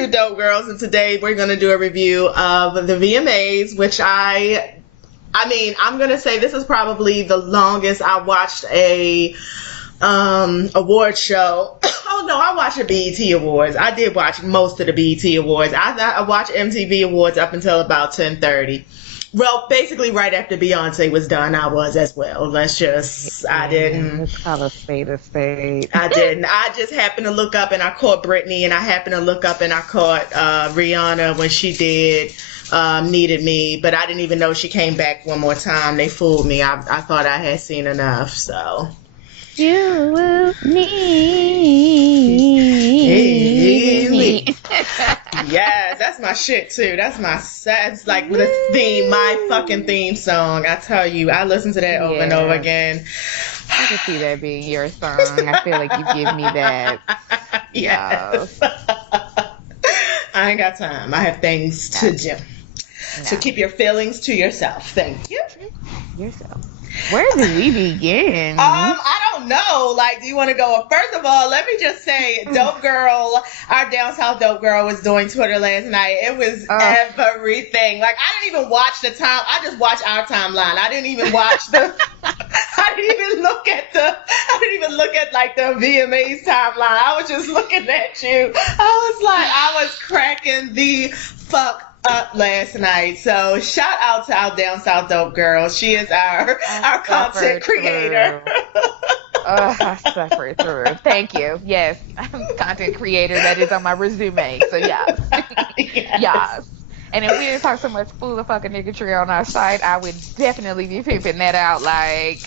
Two Dope Girls, and today we're going to do a review of the VMAs, which I'm going to say this is probably the longest I watched a award show. Oh no, I watched the BET Awards. I did watch most of the BET Awards. I watched MTV Awards up until about 10:30. Well, basically right after Beyonce was done, I was as well. I didn't. Let's call a spade a spade. I didn't. I just happened to look up and I caught Britney, and I happened to look up and I caught Rihanna when she did Needed Me, but I didn't even know she came back one more time. They fooled me. I thought I had seen enough, so. You will need me. Yes, that's my shit too. That's like with a theme, my fucking theme song. I tell you, I listen to that over and over again. I can see that being your song. I feel like you give me that. Yes. I ain't got time. I have things to do. So keep your feelings to yourself. Thank you. Yourself. Where did we begin? I don't know. Like, do you want to go? First of all, let me just say, Dope Girl, our Down South Dope Girl was doing Twitter last night. It was everything. Like, I didn't even watch the time. I just watched our timeline. I didn't even watch the. I didn't even look at like the VMAs timeline. I was just looking at you. I was cracking the fuck up last night. So shout out to our Down South Dope Girl. She is our content creator. I suffered through. Thank you. Yes, I'm a content creator. That is on my resume. So yes. Yes. And if we didn't talk so much fool the fucking niggatry on our site, I would definitely be pimping that out like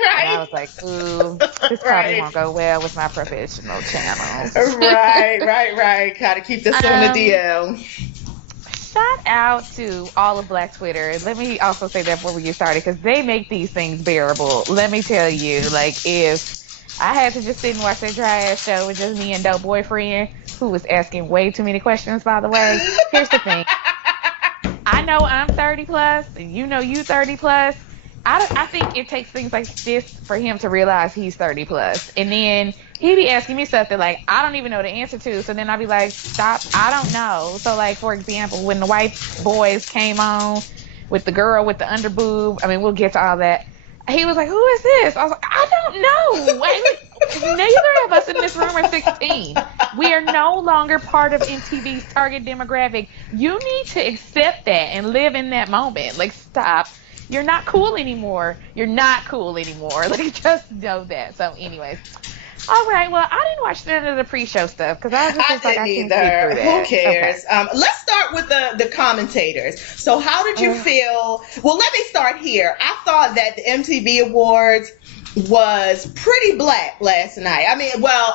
Right. And I was like, ooh, this probably won't go well with my professional channels. Right. Gotta keep this on the DL. Shout out to all of Black Twitter. Let me also say that before we get started, because they make these things bearable. Let me tell you, like, if I had to just sit and watch that dry ass show with just me and Dope Boyfriend, who was asking way too many questions, by the way. Here's the thing. I know I'm 30 plus, and you know you 30 plus. I think it takes things like this for him to realize he's 30 plus. And then he'd be asking me something like, I don't even know the answer to. So then I'd be like, stop, I don't know. So like, for example, when the white boys came on with the girl with the underboob, I mean, we'll get to all that. He was like, who is this? I was like, I don't know. Neither of us in this room are 16. We are no longer part of MTV's target demographic. You need to accept that and live in that moment. Like, stop. You're not cool anymore. Like, just know that. So, anyways. All right. Well, I didn't watch none of the pre-show stuff because I was just like, I can't sit through that. Who cares? Okay. Let's start with the commentators. So, how did you feel? Well, let me start here. I thought that the MTV Awards was pretty black last night. I mean, well,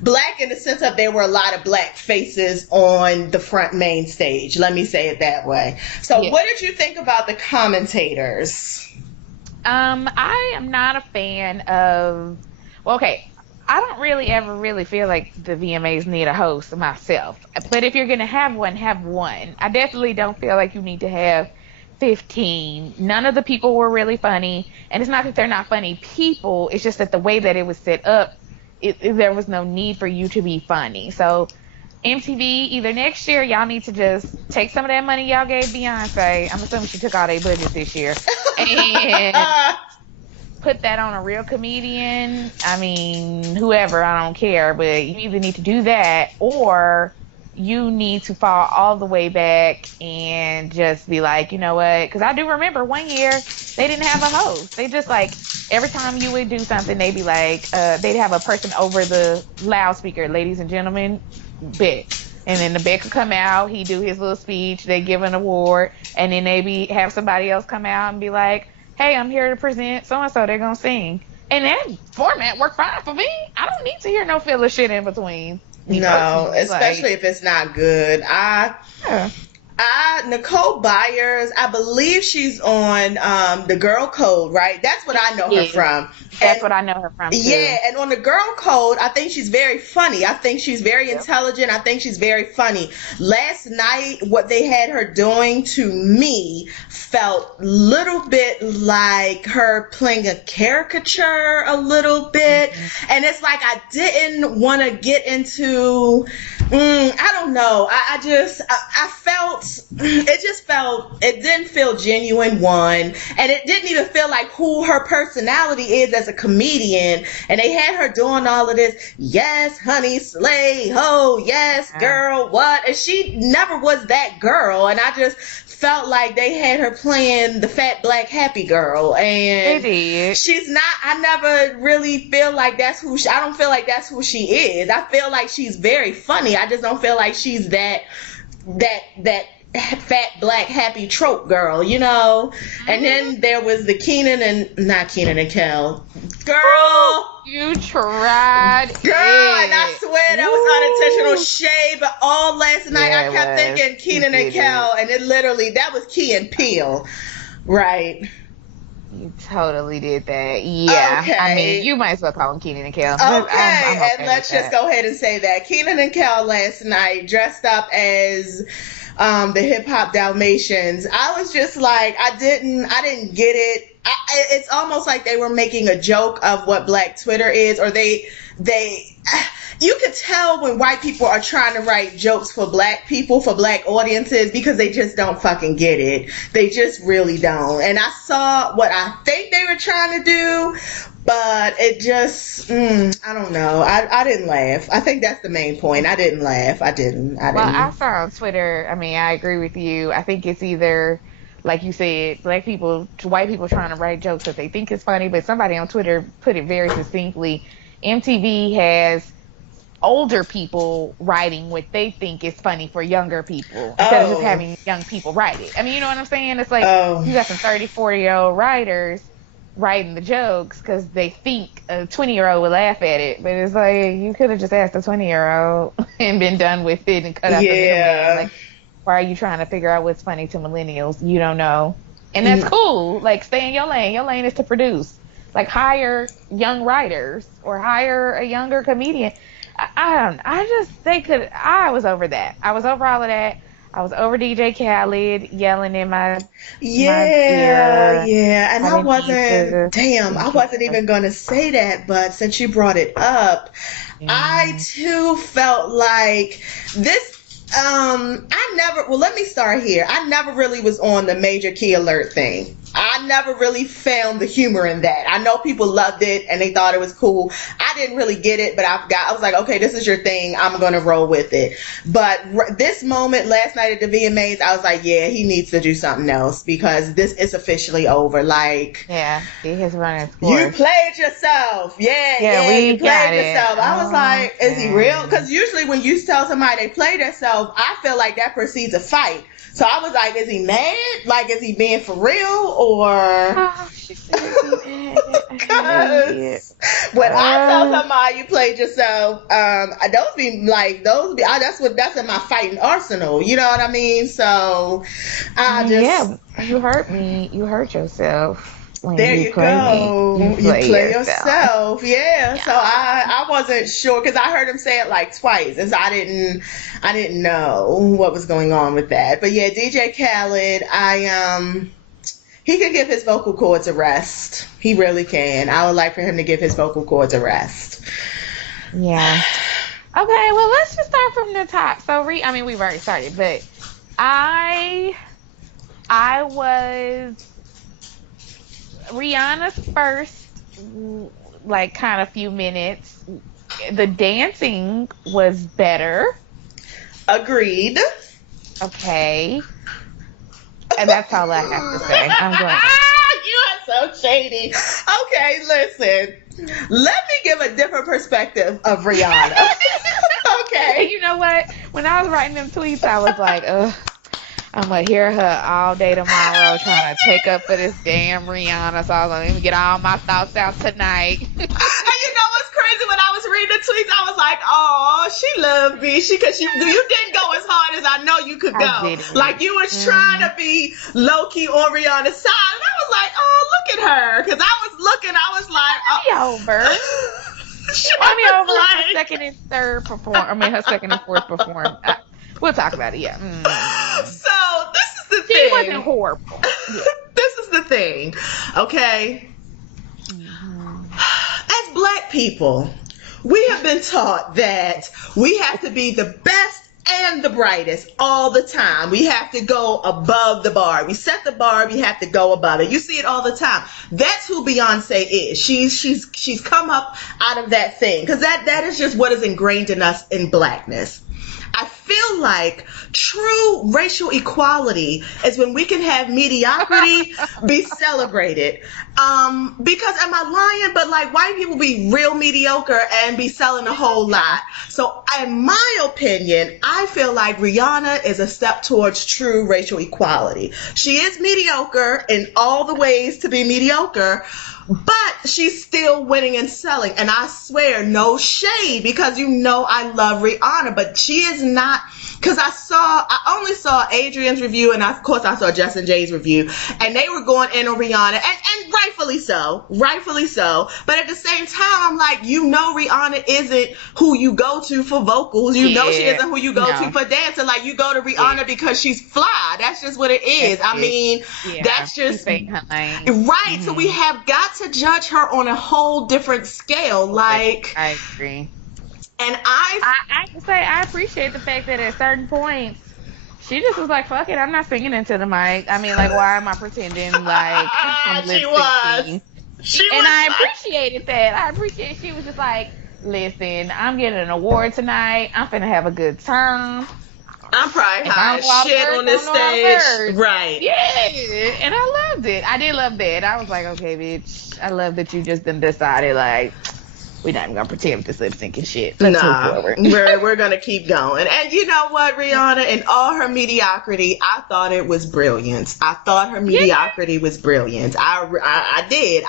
black in the sense of there were a lot of black faces on the front main stage. Let me say it that way. So what did you think about the commentators? I am not a fan of, well, okay, I don't really ever really feel like the VMAs need a host myself. But if you're going to have one, have one. I definitely don't feel like you need to have 15. None of the people were really funny, and it's not that they're not funny people, it's just that the way that it was set up, there was no need for you to be funny. So MTV, either next year y'all need to just take some of that money y'all gave Beyonce, I'm assuming she took all their budgets this year, and put that on a real comedian. I mean, whoever, I don't care, but you either need to do that, or you need to fall all the way back and just be like, you know what? Because I do remember one year they didn't have a host. They just like, every time you would do something, they'd be like, they'd have a person over the loudspeaker, ladies and gentlemen, Beck. And then the Beck would come out, he'd do his little speech, they give an award, and then maybe have somebody else come out and be like, hey, I'm here to present so-and-so, they're going to sing. And that format worked fine for me. I don't need to hear no filler shit in between. No, especially if it's not good. Nicole Byers, I believe she's on the Girl Code, right? That's what I know her from. That's what I know her from too. Yeah, and on the Girl Code, I think she's very funny. I think she's very intelligent. I think she's very funny. Last night, what they had her doing to me felt a little bit like her playing a caricature a little bit. And it's like I didn't want to get into, I don't know. I felt, it didn't feel genuine, one. And it didn't even feel like who her personality is as a comedian. And they had her doing all of this, yes, honey, slay, ho, yes, girl, what? And she never was that girl. And I just felt like they had her playing the fat black happy girl. And she's not, I never really feel like that's who I don't feel like that's who she is. I feel like she's very funny. I just don't feel like she's that fat black happy trope girl, you know. And then there was the not Keenan and Kel girl. You tried, girl, and I swear that was unintentional shade. But all last night I kept thinking Keenan and Kel, and that was Key and Peele, right? You totally did that. Yeah. Okay. I mean, you might as well call them Keenan and Kel. Okay, I'm and let's just go ahead and say that Keenan and Kel last night dressed up as the Hip Hop Dalmatians. I was just like, I didn't get it. It's almost like they were making a joke of what Black Twitter is, or you could tell when white people are trying to write jokes for black people, for black audiences, because they just don't fucking get it. They just really don't. And I saw what I think they were trying to do, but it just, I don't know. I didn't laugh. I think that's the main point. I didn't laugh. I didn't. Well, I saw on Twitter, I mean, I agree with you. I think it's either, like you said, white people trying to write jokes that they think is funny, but somebody on Twitter put it very succinctly. MTV has older people writing what they think is funny for younger people instead of just having young people write it. I mean, you know what I'm saying? It's like you got some 30, 40-year-old writers writing the jokes because they think a 20-year-old would laugh at it. But it's like, you could have just asked a 20-year-old and been done with it and cut out the middleman. Like, why are you trying to figure out what's funny to millennials? You don't know. And that's cool. Like, stay in your lane. Your lane is to produce. Like, hire young writers or hire a younger comedian. I was over that. I was over all of that. I was over DJ Khaled yelling in my ear. Yeah. And I wasn't even going to say that, but since you brought it up, I too felt like this. Let me start here. I never really was on the Major Key Alert thing. I never really found the humor in that. I know people loved it and they thought it was cool. I didn't really get it, but I was like, okay, this is your thing. I'm going to roll with it. But this moment last night at the VMAs, I was like, yeah, he needs to do something else because this is officially over. Like, yeah, he has run its course. You played yourself. Yeah, you played yourself. I was like, is he real? Because usually when you tell somebody they played themselves, I feel like that precedes a fight. So I was like, is he mad? Like, is he being for real? Or because when I tell somebody you played yourself, that's in my fighting arsenal. You know what I mean? So you hurt me. You hurt yourself. There you go. You play yourself. Yeah. So I wasn't sure because I heard him say it like twice, and so I didn't know what was going on with that. But yeah, DJ Khaled, he could give his vocal cords a rest. He really can. I would like for him to give his vocal cords a rest. Yeah. Okay. Well, let's just start from the top. So we've already started, but I was Rihanna's first, like, kind of few minutes. The dancing was better. Agreed. Okay. And that's all I have to say. I'm going. You are so shady. Okay, listen. Let me give a different perspective of Rihanna. Okay. You know what? When I was writing them tweets, I was like, I'm going to hear her all day tomorrow trying to take up for this damn Rihanna. So I was like, let me get all my thoughts out tonight. And you know what's crazy? When I was reading the tweets, I was like, oh, she loved me. Because you didn't go as hard as I know you could go. Like, you was trying to be low-key on Rihanna's side. And I was like, oh, look at her. Because I was like, oh. Over. Won me over her second and third her second and fourth perform. We'll talk about it, yeah. So, this is the thing. She wasn't horrible. Yeah. This is the thing, okay? As Black people, we have been taught that we have to be the best and the brightest all the time. We have to go above the bar. We set the bar, we have to go above it. You see it all the time. That's who Beyonce is. She's come up out of that thing, because that is just what is ingrained in us in Blackness. I feel like true racial equality is when we can have mediocrity be celebrated. Because am I lying? But like, white people be real mediocre and be selling a whole lot. So in my opinion, I feel like Rihanna is a step towards true racial equality. She is mediocre in all the ways to be mediocre, but she's still winning and selling. And I swear, no shade, because you know I love Rihanna, but she is not, because I only saw Adrian's review, and of course I saw Justin Jay's review, and they were going in on Rihanna, and rightfully so. But at the same time, I'm like, you know Rihanna isn't who you go to for vocals. You know she isn't who you go to for dancing. Like, you go to Rihanna because she's fly. That's just what it is. That's just right. Mm-hmm. So we have got to judge her on a whole different scale. Like, I agree. And I can say I appreciate the fact that at certain points she just was like, fuck it, I'm not singing into the mic. I mean, like, why am I pretending like I'm lip syncing? And I appreciated that. I appreciate she was just like, listen, I'm getting an award tonight. I'm finna have a good time. I'm probably high as shit on this stage. Right. Yeah. And I loved it. I did love that. I was like, okay, bitch, I love that you just done decided, like, we're not even gonna pretend with this lip syncing shit. Let's move forward. we're gonna keep going. And you know what, Rihanna, in all her mediocrity, I thought it was brilliant. I thought her mediocrity was brilliant. I did.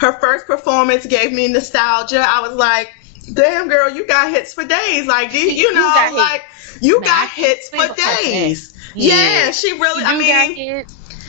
Her first performance gave me nostalgia. I was like, damn, girl, you got hits for days. Like, you got hits for days. Yeah, she really.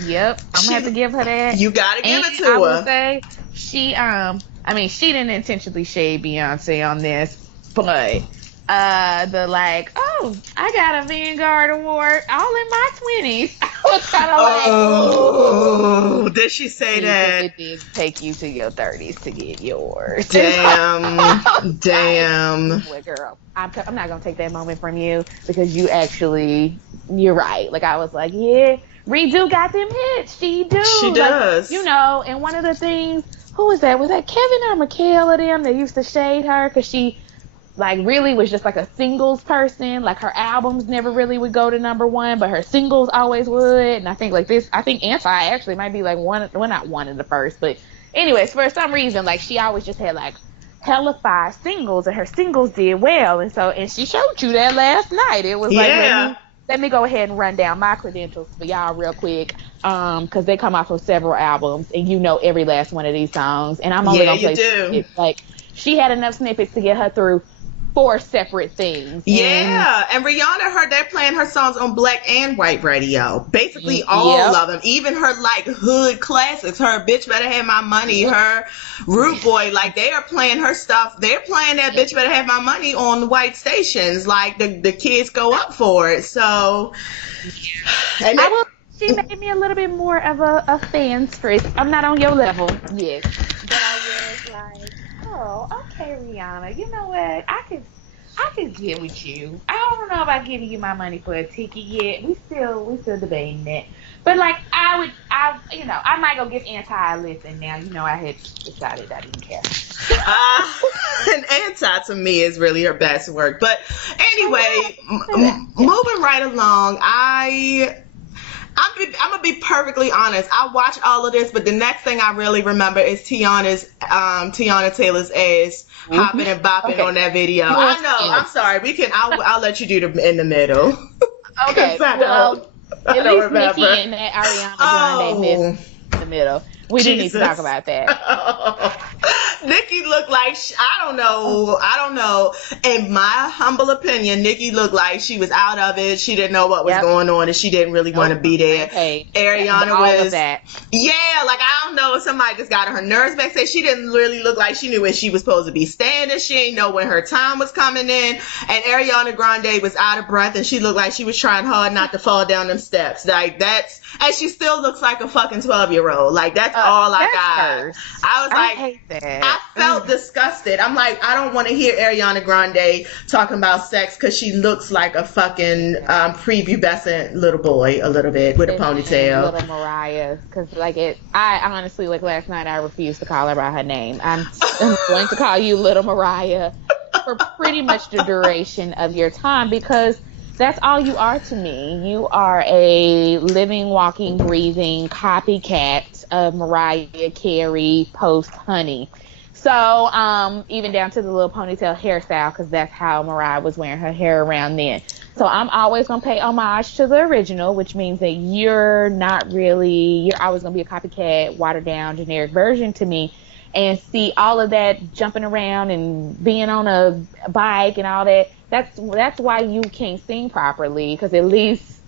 Yep, I'm gonna have to give her that. You gotta give it to her. I will say she didn't intentionally shade Beyonce on this, but the like, oh, I got a Vanguard award all in my 20s. I was kind of like, oh, did she say that? It did take you to your 30s to get yours. Damn. Boy, girl, I'm not gonna take that moment from you, because you're right. Like, I was like, yeah, Redo got them hits. She does. Like, you know, and one of the things. Who was that? Was that Kevin or Michaela them that used to shade her because she, like, really was just like a singles person? Like, her albums never really would go to number one, but her singles always would. And I think Anti actually might be like not one of the first, but anyways, for some reason, like, she always just had like hella 5 singles, and her singles did well, and she showed you that last night. It was like, let me go ahead and run down my credentials for y'all real quick, because they come off of several albums, and you know every last one of these songs, and I'm only gonna play snippets. Like, she had enough snippets to get her through 4 separate things. Yeah, and Rihanna, they're playing her songs on Black and White radio. Basically all of them. Even her, like, hood classics. Her Bitch Better Have My Money, her Root Boy. Like, they are playing her stuff. They're playing that Bitch Better Have My Money on the white stations. Like, the kids go up for it. So, and she made me a little bit more of a fan's first. I'm not on your level. Yes. But I was like, oh, okay, Rihanna, you know what? I could get with you. I don't know about giving you my money for a ticket yet. We still debating that. But like, I might go give Anti a listen now. You know, I had decided I didn't care. And Anti to me is really her best work. But anyway, moving right along, I'm gonna be perfectly honest. I watched all of this, but the next thing I really remember is Tiana Taylor's ass hopping and bopping on that video. I know. I'm sorry. I'll let you do in the middle. Okay. Well, at least Nicki and that Ariana Grande missed in the middle. We didn't need to talk about that. Nikki looked like I don't know. In my humble opinion, Nikki looked like she was out of it. She didn't know what was going on, and she didn't really want to be there. Ariana was, yeah, like I don't know if somebody just got on her nerves back. Say she didn't really look like she knew where she was supposed to be standing. She didn't know when her time was coming in, and Ariana Grande was out of breath, and she looked like she was trying hard not to fall down them steps. Like that's, and she still looks like a fucking 12-year-old. Like that's all I got. Hers. I was like, hate that. I felt disgusted. I'm like, I don't want to hear Ariana Grande talking about sex because she looks like a fucking prepubescent little boy a little bit with a ponytail. Little Mariah, because I honestly, like last night, I refused to call her by her name. I'm going to call you Little Mariah for pretty much the duration of your time, because that's all you are to me. You are a living, walking, breathing copycat of Mariah Carey post Honey. So even down to the little ponytail hairstyle, because that's how Mariah was wearing her hair around then. So I'm always going to pay homage to the original, which means that you're always going to be a copycat, watered down, generic version to me. And see all of that jumping around and being on a bike and all that. That's why you can't sing properly, because at least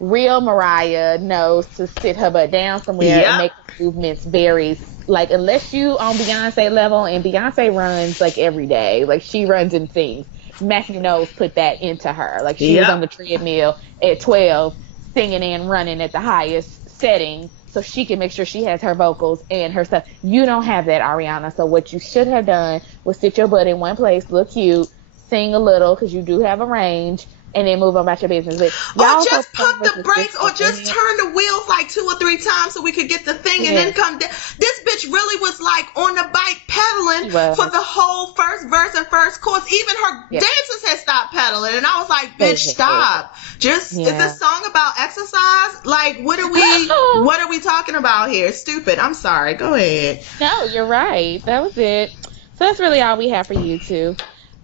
real Mariah knows to sit her butt down somewhere and make the movements very, like, unless you on Beyonce level, and Beyonce runs like every day, like she runs and sings. Matthew Knowles put that into her. Like she was on the treadmill at 12 singing and running at the highest setting, so she can make sure she has her vocals and her stuff. You don't have that, Ariana. So what you should have done was sit your butt in one place, look cute, sing a little, because you do have a range, and then move on about your business. But or just pump the brakes, or just turn the wheels like 2 or 3 times so we could get the thing and then come down. This bitch really was like on the bike pedaling for the whole first verse and first chorus. Even her dancers had stopped pedaling, and I was like, bitch, stop. Just is this song about exercise? Like, what are we talking about here? Stupid. I'm sorry. Go ahead. No, you're right. That was it. So that's really all we have for you two.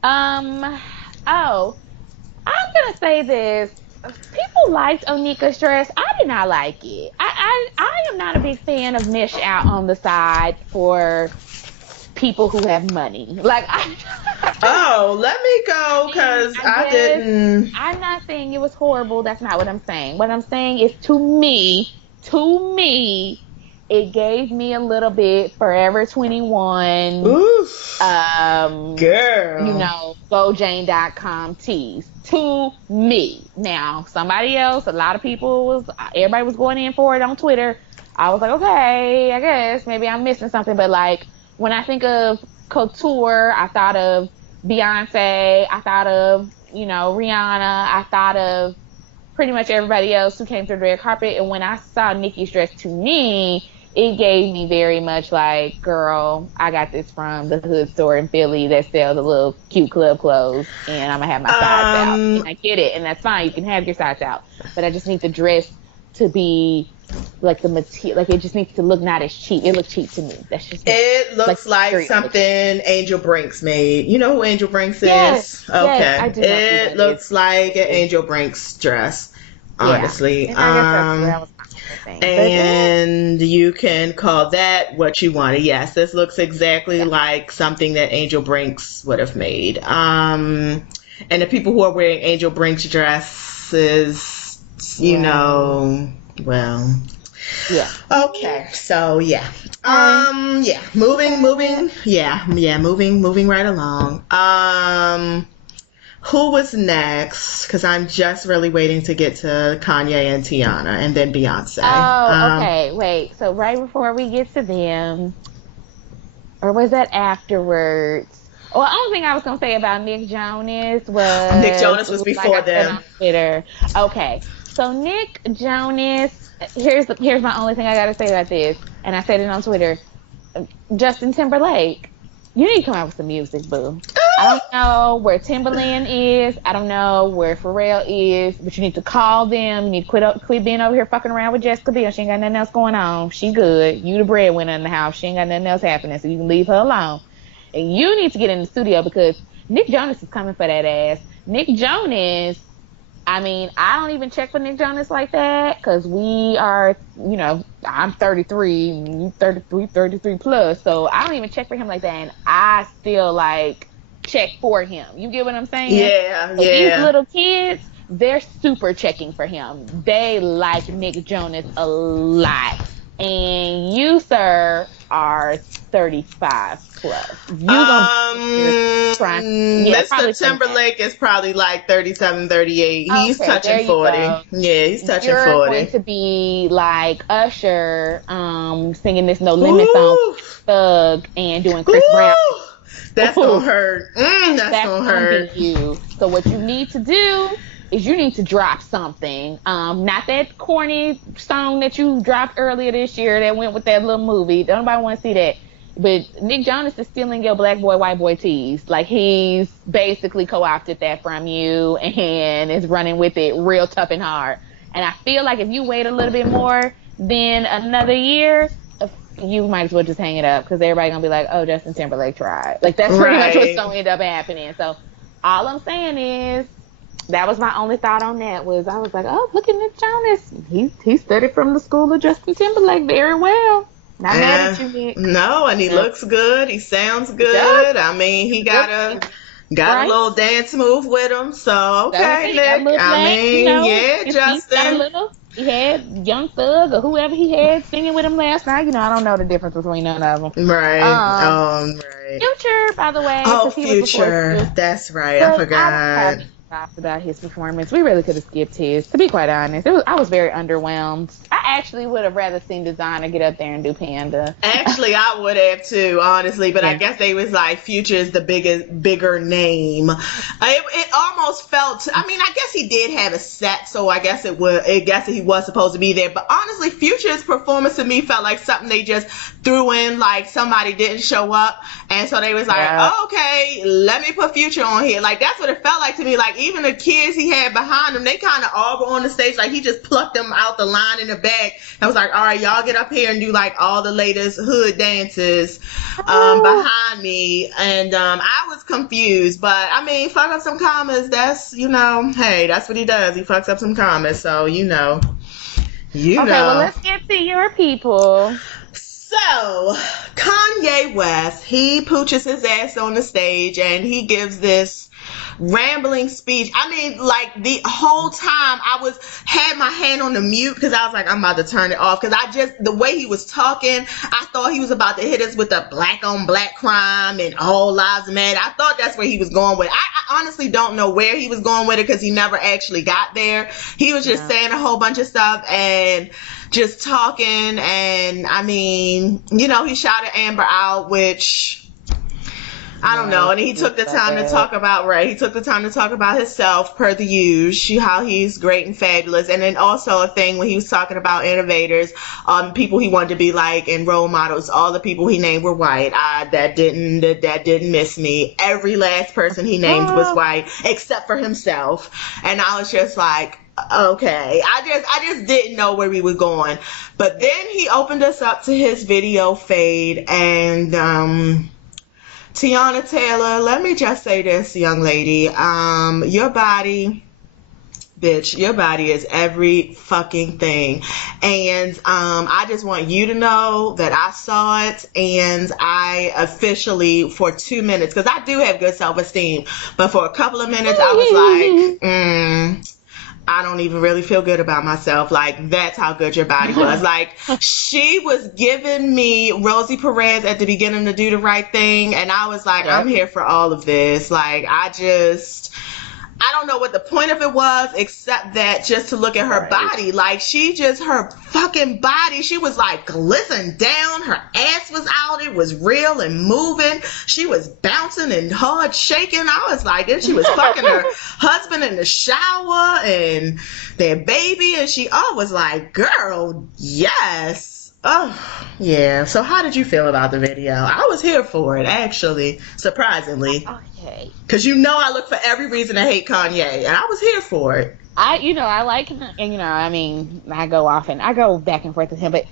I'm gonna say this. People liked Onika's dress. I did not like it. I am not a big fan of mesh out on the side for people who have money. Like, let me go, because I didn't. I'm not saying it was horrible. That's not what I'm saying. What I'm saying is, to me, it gave me a little bit Forever 21. Oof. Girl. GoJane.com tease. To me. Now, somebody else, everybody was going in for it on Twitter. I was like, okay, I guess maybe I'm missing something. But like, when I think of couture, I thought of Beyonce, I thought of, Rihanna, I thought of pretty much everybody else who came through the red carpet. And when I saw Nicki's dress, to me, it gave me very much like, girl, I got this from the hood store in Philly that sells the little cute club clothes, and I'm gonna have my sides out. And I get it, and that's fine. You can have your sides out, but I just need the dress to be like the material. Like, it just needs to look not as cheap. It looks cheap to me. That's just it looks like something Angel Brinks made. You know who Angel Brinks is? Yes, okay. Yes, I do know it looks like an Angel Brinks dress. Honestly, and I guess that's what I was saying. And you can call that what you want. Yes, this looks exactly like something that Angel Brinks would have made. And the people who are wearing Angel Brinks dresses, well. Yeah. Okay. So moving right along. Who was next? Because I'm just really waiting to get to Kanye and Tiana, and then Beyonce. Okay. Wait. So right before we get to them, or was that afterwards? Well, the only thing I was gonna say about Nick Jonas was before them. On Twitter. Okay. So Nick Jonas. Here's my only thing I gotta say about this, and I said it on Twitter. Justin Timberlake, you need to come out with some music, boo. I don't know where Timberland is. I don't know where Pharrell is, but you need to call them. You need to quit being over here fucking around with Jessica Biel. She ain't got nothing else going on. She good. You the breadwinner in the house. She ain't got nothing else happening, so you can leave her alone. And you need to get in the studio, because Nick Jonas is coming for that ass. Nick Jonas, I mean, I don't even check for Nick Jonas like that because we are, you know, I'm 33, and you 33 plus, so I don't even check for him like that, and I still like check for him. You get what I'm saying? Yeah, so yeah. These little kids, they're super checking for him. They like Nick Jonas a lot. And you, sir, are 35 plus. Mr. Timberlake is probably like 37, 38. He's touching 40. Go. Yeah, he's touching 40. You're going to be like Usher, singing this No Limit song, Thug, and doing Chris Brown. That's gonna hurt. That's gonna hurt. Be you. So what you need to do is you need to drop something. Not that corny song that you dropped earlier this year that went with that little movie. Don't nobody want to see that. But Nick Jonas is stealing your black boy, white boy tease. Like, he's basically co-opted that from you and is running with it real tough and hard. And I feel like if you wait a little bit more than another year, you might as well just hang it up because everybody's going to be like, oh, Justin Timberlake tried. Like, that's pretty much what's going to end up happening. So all I'm saying is, that was my only thought on that. Was I was like, oh, look at Nick Jonas. He studied from the school of Justin Timberlake very well. Not mad at you, Nick. No, and he looks good. He sounds good. I mean, he got a little dance move with him. So okay, Nick. I mean, Justin. He had Young Thug or whoever he had singing with him last night. You know, I don't know the difference between none of them. Right. Right. Future, by the way. Oh, Future. That's right. I forgot. About his performance. We really could have skipped his, to be quite honest. I was very underwhelmed. I actually would have rather seen Designer get up there and do Panda. Actually, I would have too, honestly, but I guess they was like, Future is the bigger name. It almost felt, I mean, I guess he did have a set, so I guess he was supposed to be there, but honestly, Future's performance to me felt like something they just threw in, like somebody didn't show up, and so they was like, oh, okay, let me put Future on here. Like, that's what it felt like to me. Like, even the kids he had behind him, they kind of all were on the stage. Like, he just plucked them out the line in the back and was like, all right, y'all get up here and do like all the latest hood dances behind me. And I was confused, but I mean, fuck up some commas. That's, you know, hey, that's what he does. He fucks up some commas. So, you know. Okay, well, let's get to your people. So, Kanye West, he pooches his ass on the stage and he gives this rambling speech. I mean, like, the whole time I had my hand on the mute because I was like, I'm about to turn it off, because the way he was talking, I thought he was about to hit us with the black on black crime and all lives matter. I thought that's where he was going with it. I honestly don't know where he was going with it because he never actually got there. He was just saying a whole bunch of stuff and just talking, and I mean, you know, he shouted Amber out, which I don't know. And he took the time to talk about himself, per the usual, how he's great and fabulous. And then also a thing when he was talking about innovators, people he wanted to be like, and role models. All the people he named were white. That didn't miss me. Every last person he named was white, except for himself. And I was just like, okay. I just didn't know where we were going. But then he opened us up to his video fade, and Tiana Taylor, let me just say this, young lady. Your body, bitch, your body is every fucking thing. And I just want you to know that I saw it, and I officially, for 2 minutes, because I do have good self-esteem, but for a couple of minutes, I was like, I don't even really feel good about myself. Like, that's how good your body was. Like, she was giving me Rosie Perez at the beginning to Do the Right Thing, and I was like, I'm here for all of this. Like, I don't know what the point of it was, except that just to look at her body. Like, her fucking body, she was like glistening down. Her ass was out. It was real and moving. She was bouncing and hard shaking. I was like, then she was fucking her husband in the shower and their baby. And she was like, girl, yes. Oh, yeah. So how did you feel about the video? I was here for it, actually, surprisingly. Okay. Because you know I look for every reason to hate Kanye, and I was here for it. I like him, and, I mean, I go back and forth with him, but,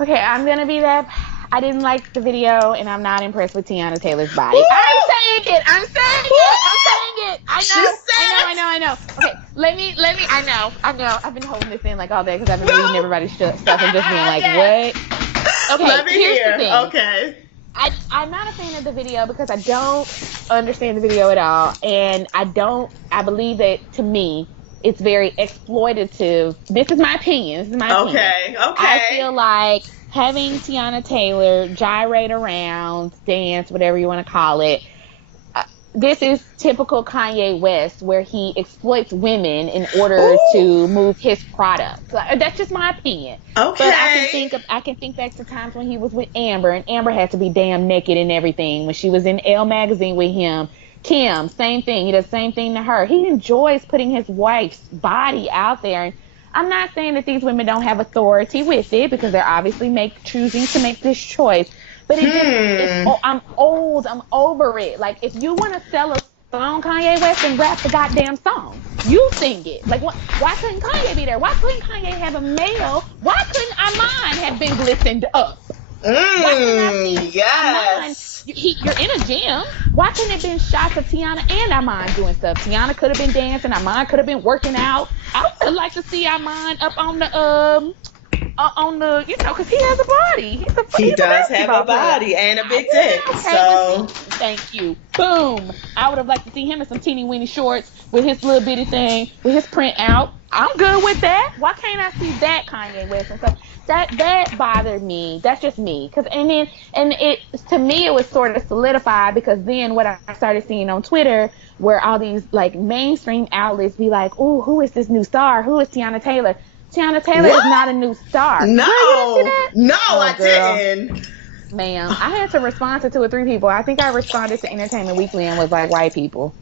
okay, I'm going to be that. I didn't like the video, and I'm not impressed with Tiana Taylor's body. I'm saying it. I know. Okay, I know. I've been holding this in like all day because I've been reading everybody's stuff and just being like, what? Okay, let me here's hear. the thing. Okay. I'm not a fan of the video because I don't understand the video at all. And I believe that, to me, it's very exploitative. This is my opinion. Okay. I feel like having Tiana Taylor gyrate around, dance, whatever you want to call it, this is typical Kanye West, where he exploits women in order to move his product. That's just my opinion. Okay. But I can think back to times when he was with Amber, and Amber had to be damn naked and everything. When she was in Elle magazine with him, Kim, same thing. He does the same thing to her. He enjoys putting his wife's body out there. And I'm not saying that these women don't have authority with it, because they're obviously choosing to make this choice. But I'm old. I'm over it. Like, if you want to sell a song, Kanye West, and rap the goddamn song. You sing it. Like, why couldn't Kanye be there? Why couldn't Kanye have a male? Why couldn't Iman have been glistened up? Why couldn't I see yes. You're in a gym. Why couldn't it have been shots of Tiana and Iman doing stuff? Tiana could have been dancing. Iman could have been working out. I would like to see Iman up on the because he has a body. He does have a body and a big dick. So thank you. Boom. I would have liked to see him in some teeny weeny shorts with his little bitty thing, with his print out. I'm good with that. Why can't I see that Kanye West and stuff? That bothered me. That's just me. To me it was sort of solidified, because then what I started seeing on Twitter, where all these like mainstream outlets be like, "Oh, who is this new star? Who is Tiana Taylor?" Tiana Taylor is not a new star. No, I didn't. Ma'am, I had to respond to 2 or 3 people. I think I responded to Entertainment Weekly and was like, white people.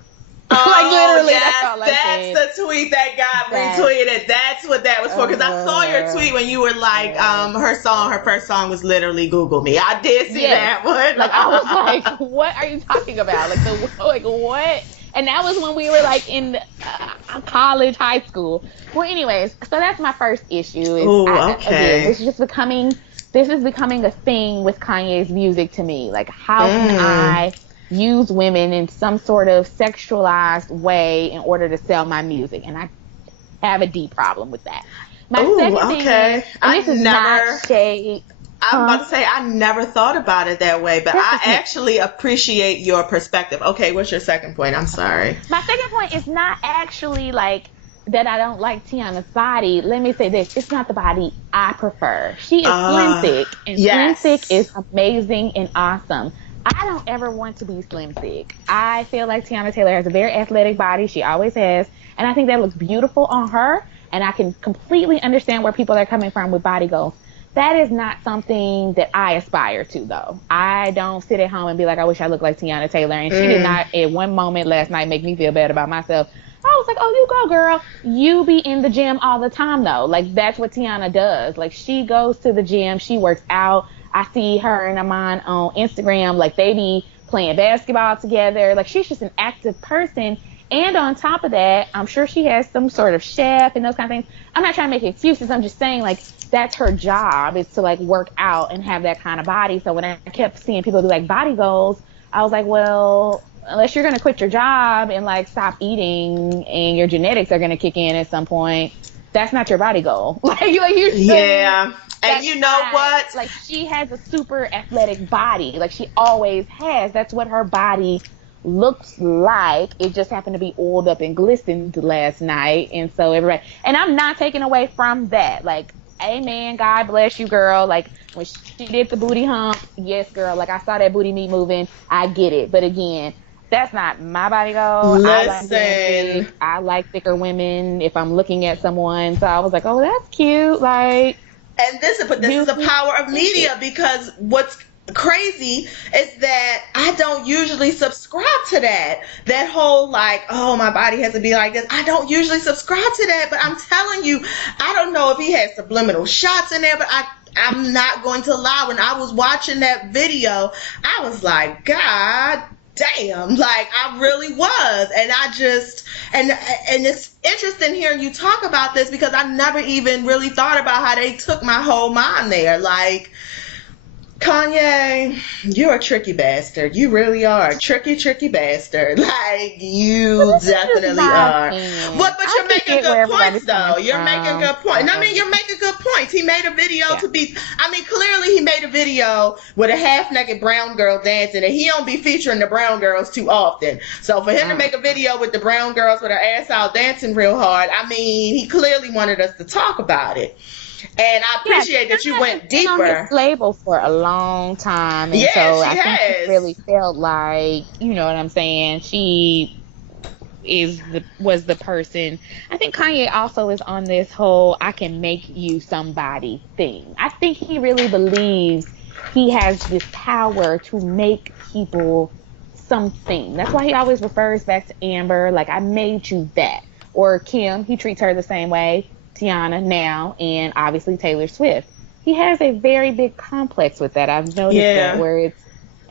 Like, literally, yes, that's all I said. That's the tweet that got retweeted. That's what that was for. Because I saw your tweet when you were like, her first song was literally "Google Me." I did see that one. Like, I was like, what are you talking about? Like what? And that was when we were like in college, high school. Well, anyways, so that's my first issue. Again, this is becoming a thing with Kanye's music to me. Like, how can I use women in some sort of sexualized way in order to sell my music? And I have a deep problem with that. My second thing is, and this is not shade. I'm about to say, I never thought about it that way, but I actually appreciate your perspective. Okay, what's your second point? I'm sorry. My second point is not actually like that I don't like Tiana's body. Let me say this. It's not the body I prefer. She is slim thick, and slim thick is amazing and awesome. I don't ever want to be slim thick. I feel like Tiana Taylor has a very athletic body. She always has. And I think that looks beautiful on her. And I can completely understand where people are coming from with body goals. That is not something that I aspire to, though. I don't sit at home and be like, I wish I looked like Tiana Taylor. And she did not, at one moment last night, make me feel bad about myself. I was like, oh, you go, girl. You be in the gym all the time, though. Like, that's what Tiana does. Like, she goes to the gym. She works out. I see her and Iman on Instagram. Like, they be playing basketball together. Like, she's just an active person. And on top of that, I'm sure she has some sort of chef and those kind of things. I'm not trying to make excuses. I'm just saying, like, that's her job, is to, like, work out and have that kind of body. So when I kept seeing people do, like, body goals, I was like, well, unless you're going to quit your job and, like, stop eating and your genetics are going to kick in at some point, that's not your body goal. Like you're yeah. And you know what? Like, she has a super athletic body. Like, she always has. That's what her body looks like. It just happened to be oiled up and glistened last night. And so everybody, and I'm not taking away from that. Like, amen, God bless you, girl. Like, when she did the booty hump, yes, girl. Like, I saw that booty meat moving. I get it. But again, that's not my body goal. Listen. I like thicker women if I'm looking at someone. So I was like, oh, that's cute. Like, and this is the power of media, because what's crazy is that I don't usually subscribe to that whole, like, oh, my body has to be like this. I don't usually subscribe to that, but I'm telling you, I don't know if he has subliminal shots in there, but I'm not going to lie. When I was watching that video, I was like, God damn, like, I really was. And I just, and it's interesting hearing you talk about this, because I never even really thought about how they took my whole mind there. Like, Kanye, you're a tricky bastard. You really are. Tricky bastard. Like, you definitely are. But you're making good points, though. You're making good points. And I mean, you're making good points. He made a video to be, I mean, clearly he made a video with a half-naked brown girl dancing, and he don't be featuring the brown girls too often. So for him to make a video with the brown girls with her ass out dancing real hard, I mean, he clearly wanted us to talk about it. And I appreciate that you went deeper. On his label for a long time, and so I think he really felt like, you know what I'm saying, she was the person. I think Kanye also is on this whole I can make you somebody thing. I think he really believes he has this power to make people something. That's why he always refers back to Amber, like, I made you that. Or Kim, he treats her the same way. Tiana now, and obviously Taylor Swift. He has a very big complex with that. I've noticed that, where it's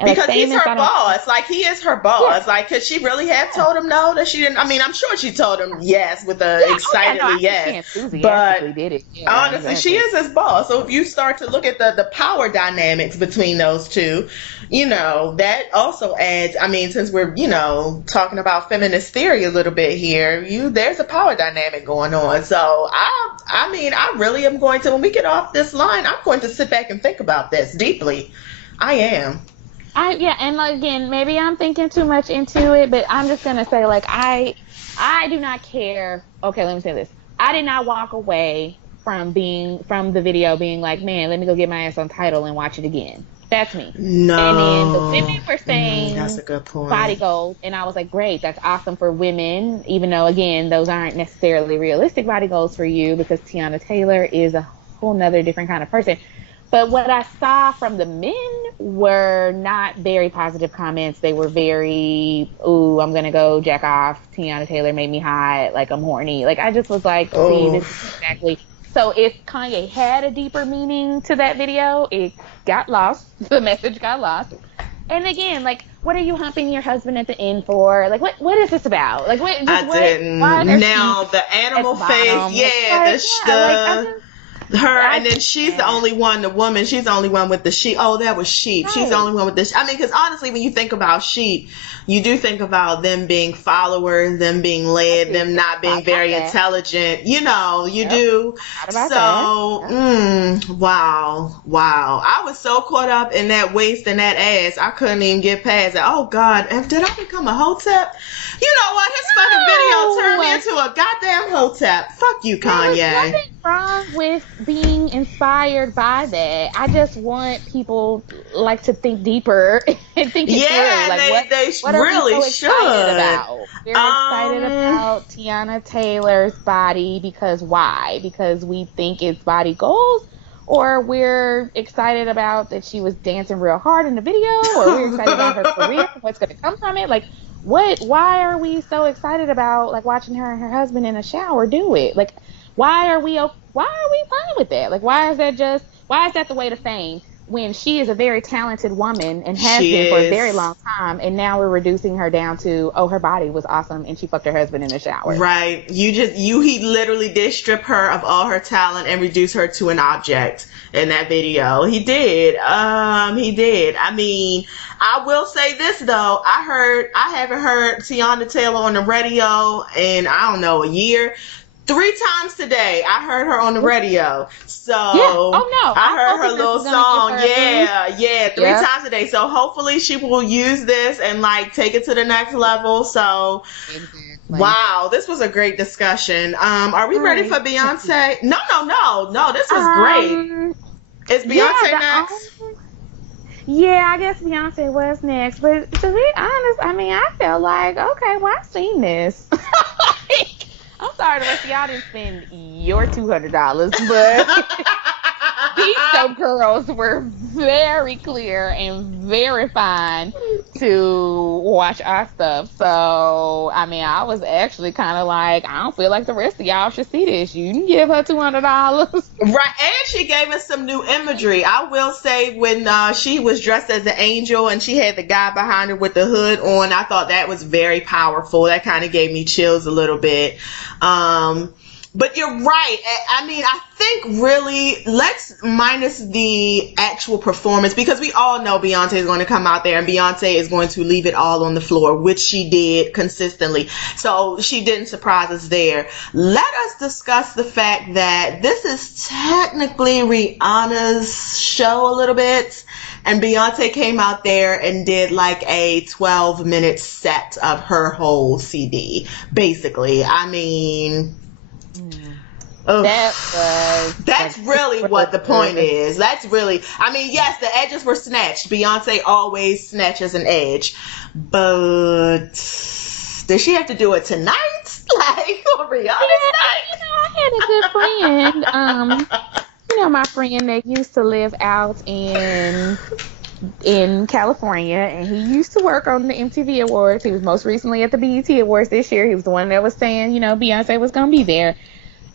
because he's her boss. Like, he is her boss. Yeah. Like, could she really have told him no? That she didn't. I mean, I'm sure she told him yes with a excitedly yes. But did it. Honestly, she is his boss. So if you start to look at the power dynamics between those two, you know, that also adds. I mean, since we're, you know, talking about feminist theory a little bit here, there's a power dynamic going on. So I mean, I really am going to, when we get off this line, I'm going to sit back and think about this deeply. I am. And again, maybe I'm thinking too much into it, but I'm just gonna say, like, I do not care. Okay, let me say this. I did not walk away from the video being like, man, let me go get my ass on Tidal and watch it again. That's me. No. And then the women were saying that's a good point. Body goals, and I was like, great, that's awesome for women, even though, again, those aren't necessarily realistic body goals for you, because Tiana Taylor is a whole nother different kind of person. But what I saw from the men were not very positive comments. They were very, ooh, I'm going to go jack off. Tiana Taylor made me hot. Like, I'm horny. Like, I just was like, see, this is exactly. So if Kanye had a deeper meaning to that video, it got lost. The message got lost. And again, like, what are you humping your husband at the end for? Like, what is this about? Like, what? Now, the animal face, her, and then she's the only one, the woman, she's the only one with the sheep. Oh, that was sheep. Right. She's the only one with the I mean, because honestly, when you think about sheep, you do think about them being followers, them being led, them not being very intelligent. You know, you do. So, wow. I was so caught up in that waist and that ass, I couldn't even get past it. Oh, God. Did I become a hotep? You know what? His fucking video turned me into a goddamn hotep. Fuck you, Kanye. There's nothing wrong with being inspired by that. I just want people like to think deeper and think it through. Like, what are really we so excited about? We're excited about Tiana Taylor's body because why? Because we think it's body goals, or we're excited about that she was dancing real hard in the video, or we're excited about her career, what's going to come from it. Like, why are we so excited about, like, watching her and her husband in a shower do it? Like, why are we fine with that? Like, why is that the way to fame when she is a very talented woman and has been for a very long time, and now we're reducing her down to, oh, her body was awesome and she fucked her husband in the shower. Right. He literally did strip her of all her talent and reduce her to an object in that video. He did. I mean, I will say this though. I haven't heard Tiana Taylor on the radio in, I don't know, a year. 3 times today, I heard her on the radio. So I heard her little song. 3 times a day. So hopefully she will use this and like take it to the next level. So wow, this was a great discussion. Are we ready for Beyonce? No. This was great. Is Beyonce next? Yeah, I guess Beyonce was next. But to be honest, I mean, I felt like, okay, well, I've seen this. I'm sorry the rest of y'all didn't spend your $200, but these dope girls were very clear and very fine to watch our stuff. So, I mean, I was actually kind of like, I don't feel like the rest of y'all should see this. You can give her $200. Right, and she gave us some new imagery. I will say when she was dressed as an angel and she had the guy behind her with the hood on, I thought that was very powerful. That kind of gave me chills a little bit. But you're right. I mean, I think really, let's minus the actual performance, because we all know Beyonce is going to come out there and Beyonce is going to leave it all on the floor, which she did consistently. So she didn't surprise us there. Let us discuss the fact that this is technically Rihanna's show a little bit. And Beyonce came out there and did like a 12-minute set of her whole CD, basically. I mean... That's really what the point is. That's really, I mean, yes, the edges were snatched. Beyonce always snatches an edge. But does she have to do it tonight? Like, on Rihanna's night? I had a good friend. My friend that used to live out in California, and he used to work on the MTV Awards. He was most recently at the BET Awards this year. He was the one that was saying, Beyonce was going to be there.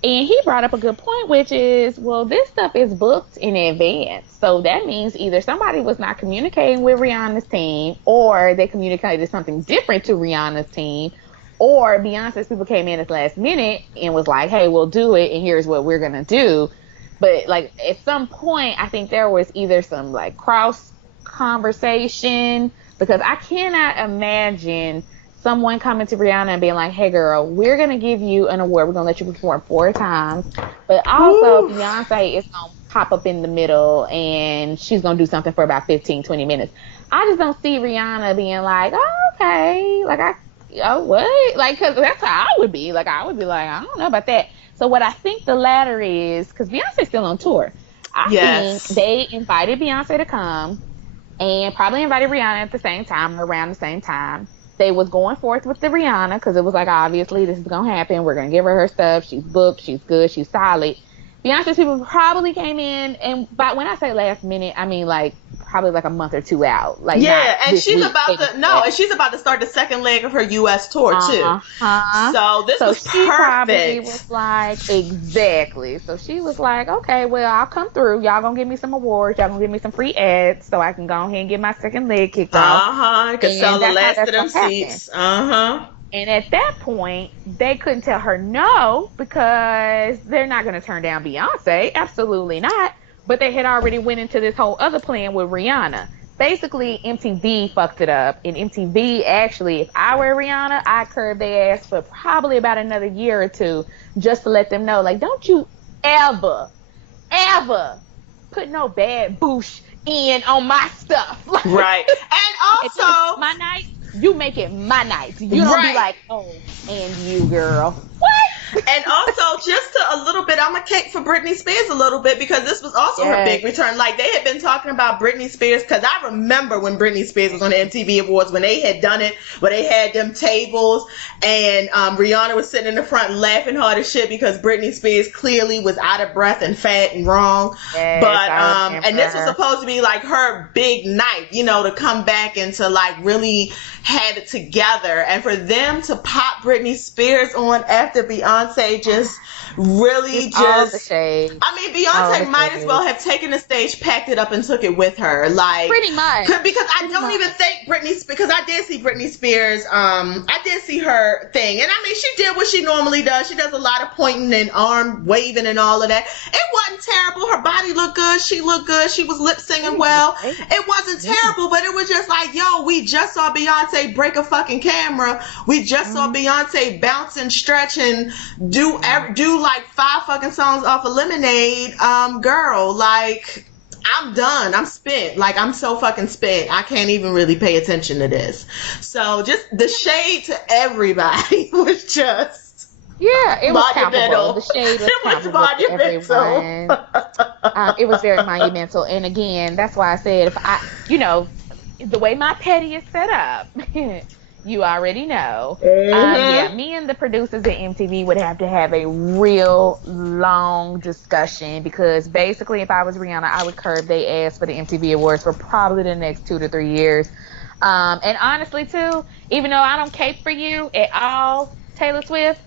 And he brought up a good point, which is, well, this stuff is booked in advance. So that means either somebody was not communicating with Rihanna's team, or they communicated something different to Rihanna's team, or Beyonce's people came in at the last minute and was like, hey, we'll do it, and here's what we're going to do. But, like, at some point, I think there was either some, like, cross conversation, because I cannot imagine someone coming to Rihanna and being like, hey, girl, we're going to give you an award. We're going to let you perform 4 times. But also, Beyonce is going to pop up in the middle, and she's going to do something for about 15, 20 minutes. I just don't see Rihanna being like, oh, okay. Like, what? Like, because that's how I would be. Like, I would be like, I don't know about that. So what I think the latter is, because Beyonce's still on tour. I think they invited Beyonce to come and probably invited Rihanna at the same time, around the same time. They was going forth with the Rihanna because it was like, obviously, this is going to happen. We're going to give her stuff. She's booked. She's good. She's solid. Beyonce's people probably came in, and but when I say last minute, I mean like probably like a month or two out. Like, yeah, and she's about to start the second leg of her U.S. tour too. So this was she perfect. Probably was like, exactly. So she was like, okay, well, I'll come through. Y'all gonna give me some awards. Y'all gonna give me some free ads so I can go ahead and get my second leg kicked off. Can sell the last of them seats. And at that point, they couldn't tell her no, because they're not going to turn down Beyonce. Absolutely not. But they had already went into this whole other plan with Rihanna. Basically, MTV fucked it up. And MTV, actually, if I were Rihanna, I'd curve their ass for probably about another year or two, just to let them know, like, don't you ever put no bad boosh in on my stuff. Like, right. And also, my night, you make it my night. You don't be like, oh, and you, girl. What? And also, just to a little bit, I'm a cake for Britney Spears a little bit, because this was also her big return. Like, they had been talking about Britney Spears, because I remember when Britney Spears was on the MTV Awards, when they had done it, where they had them tables, and Rihanna was sitting in the front laughing hard as shit because Britney Spears clearly was out of breath and fat and wrong. Yes, but and this was supposed to be like her big night, to come back and to like really have it together. And for them to pop Britney Spears on after Beyonce just really just, I mean, Beyonce might as well have taken the stage, packed it up, and took it with her. Like, pretty much. Because I don't even think Britney, because I did see Britney Spears, I did see her thing. And I mean, she did what she normally does. She does a lot of pointing and arm waving and all of that. It wasn't terrible. Her body looked good. She looked good. She was lip singing well. It wasn't terrible, but it was just like, yo, we just saw Beyonce break a fucking camera. We just saw Beyonce bounce and stretch and do like 5 fucking songs off of Lemonade. Girl, like, I'm done. I'm spent. Like, I'm so fucking spent. I can't even really pay attention to this. So just the shade to everybody was just it was palpable. The shade was palpable to everyone. It was very monumental. And again, that's why I said, if I, the way my petty is set up, you already know. Me and the producers at MTV would have to have a real long discussion, because basically, if I was Rihanna, I would curb their ass for the MTV Awards for probably the next 2 to 3 years. And honestly, too, even though I don't cape for you at all, Taylor Swift,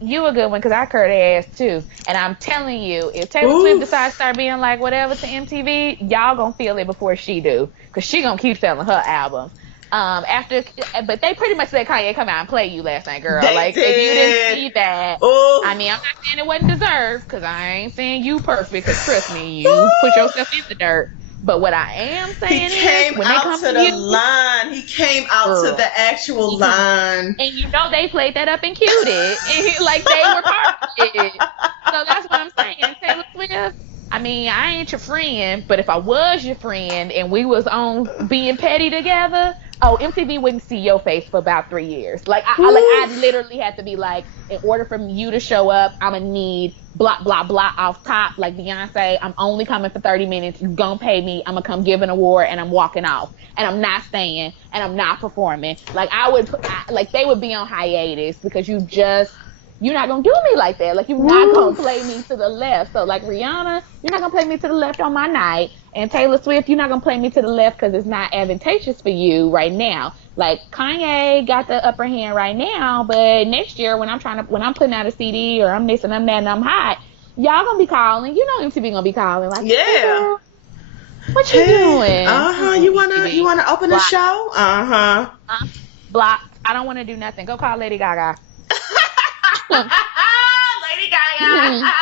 you a good one, because I curb their ass too. And I'm telling you, if Taylor Swift decides to start being like whatever to MTV, y'all gonna feel it before she do, because she gonna keep selling her albums. But they pretty much let Kanye come out and play you last night, girl. They Like, did. if you didn't see that, Ooh. I mean, I'm not saying it wasn't deserved, because I ain't saying you perfect, because trust me, you put yourself in the dirt. But what I am saying is, when they come to the you, line. He came out to the actual line. And you know they played that up and cued it. And like they were part of it. So that's what I'm saying. Taylor Swift, I mean, I ain't your friend, but if I was your friend and we was on being petty together, MTV wouldn't see your face for about 3 years. Like I literally had to be like, in order for you to show up, I'm gonna need blah blah blah off top. Like Beyonce, I'm only coming for 30 minutes. You're gonna pay me. I'm gonna come give an award and I'm walking off. And I'm not staying and I'm not performing. Like they would be on hiatus because you're not gonna do me like that. Like, you're not gonna play me to the left. So like Rihanna, you're not gonna play me to the left on my night. And Taylor Swift, you're not gonna play me to the left because it's not advantageous for you right now. Like, Kanye got the upper hand right now, but next year when I'm putting out a CD or I'm this and I'm that and I'm hot, y'all gonna be calling. You know MTV gonna be calling. Like, yeah. What you doing? You wanna open a show? Blocked. I don't want to do nothing. Go call Lady Gaga. Lady Gaga.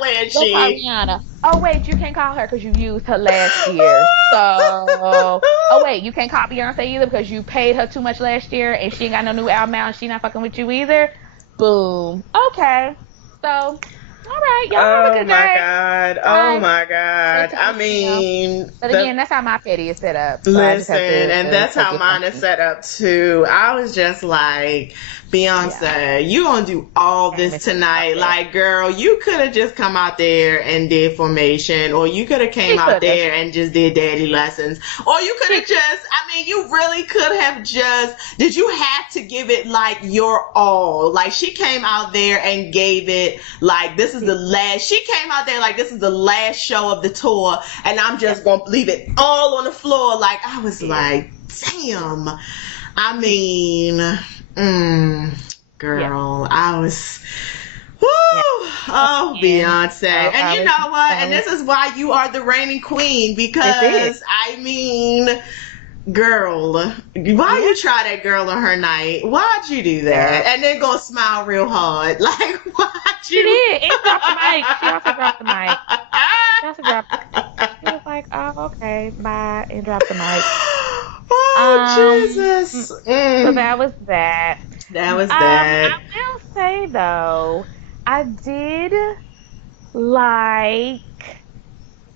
Where is she? Go call Rihanna. Oh wait, you can't call her because you used her last year. So, wait, you can't call Beyonce either because you paid her too much last year and she ain't got no new album out and she not fucking with you either. Boom. Okay. So, all right, y'all have a good day. Oh my God. I mean, but again, that's how my petty is set up. So listen, and that's how mine is set up too. I was just like, Beyonce, you gonna do all this tonight? Like, girl, you could have just come out there and did Formation, or you could have came out there and just did Daddy Lessons, or you could have you really could have just. Did you have to give it like your all? Like, she came out there and gave it like this is the last. She came out there like this is the last show of the tour, and I'm just gonna leave it all on the floor. Like, I was like, damn. I mean, girl, I was. Woo! Oh, Beyonce. And you know what? And this is why you are the reigning queen, because I mean, girl, why you try that girl on her night? Why'd you do that? And then go smile real hard. Like, why'd you? She did. And dropped the mic. She also dropped the mic. She was like, oh, okay, bye, and dropped the mic. Oh, Jesus. So that was that. That was that. I will say, though, I did like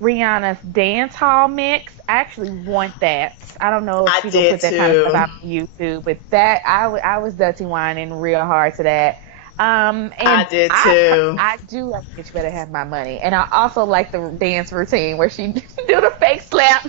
Rihanna's dance hall mix. I actually want that. I don't know if she's going to put that kind of stuff on YouTube, but that, I was dirty whining real hard to that. And I did too. I do like Bitch Better Have My Money. And I also like the dance routine where she do the fake slap.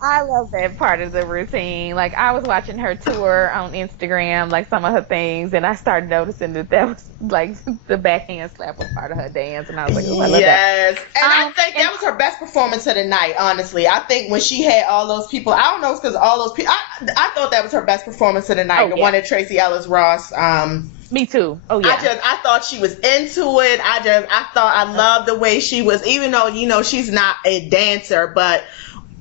I love that part of the routine. Like, I was watching her tour on Instagram, like some of her things, and I started noticing that was like the backhand slap was part of her dance, and I was like, oh, I love that. Yes, and I think that was her best performance of the night, honestly. I think when she had all those people, I don't know, it's because all those people, I thought that was her best performance of the night, one at Tracy Ellis Ross. Me too. Oh yeah. I thought she was into it. I loved the way she was, even though, you know, she's not a dancer, but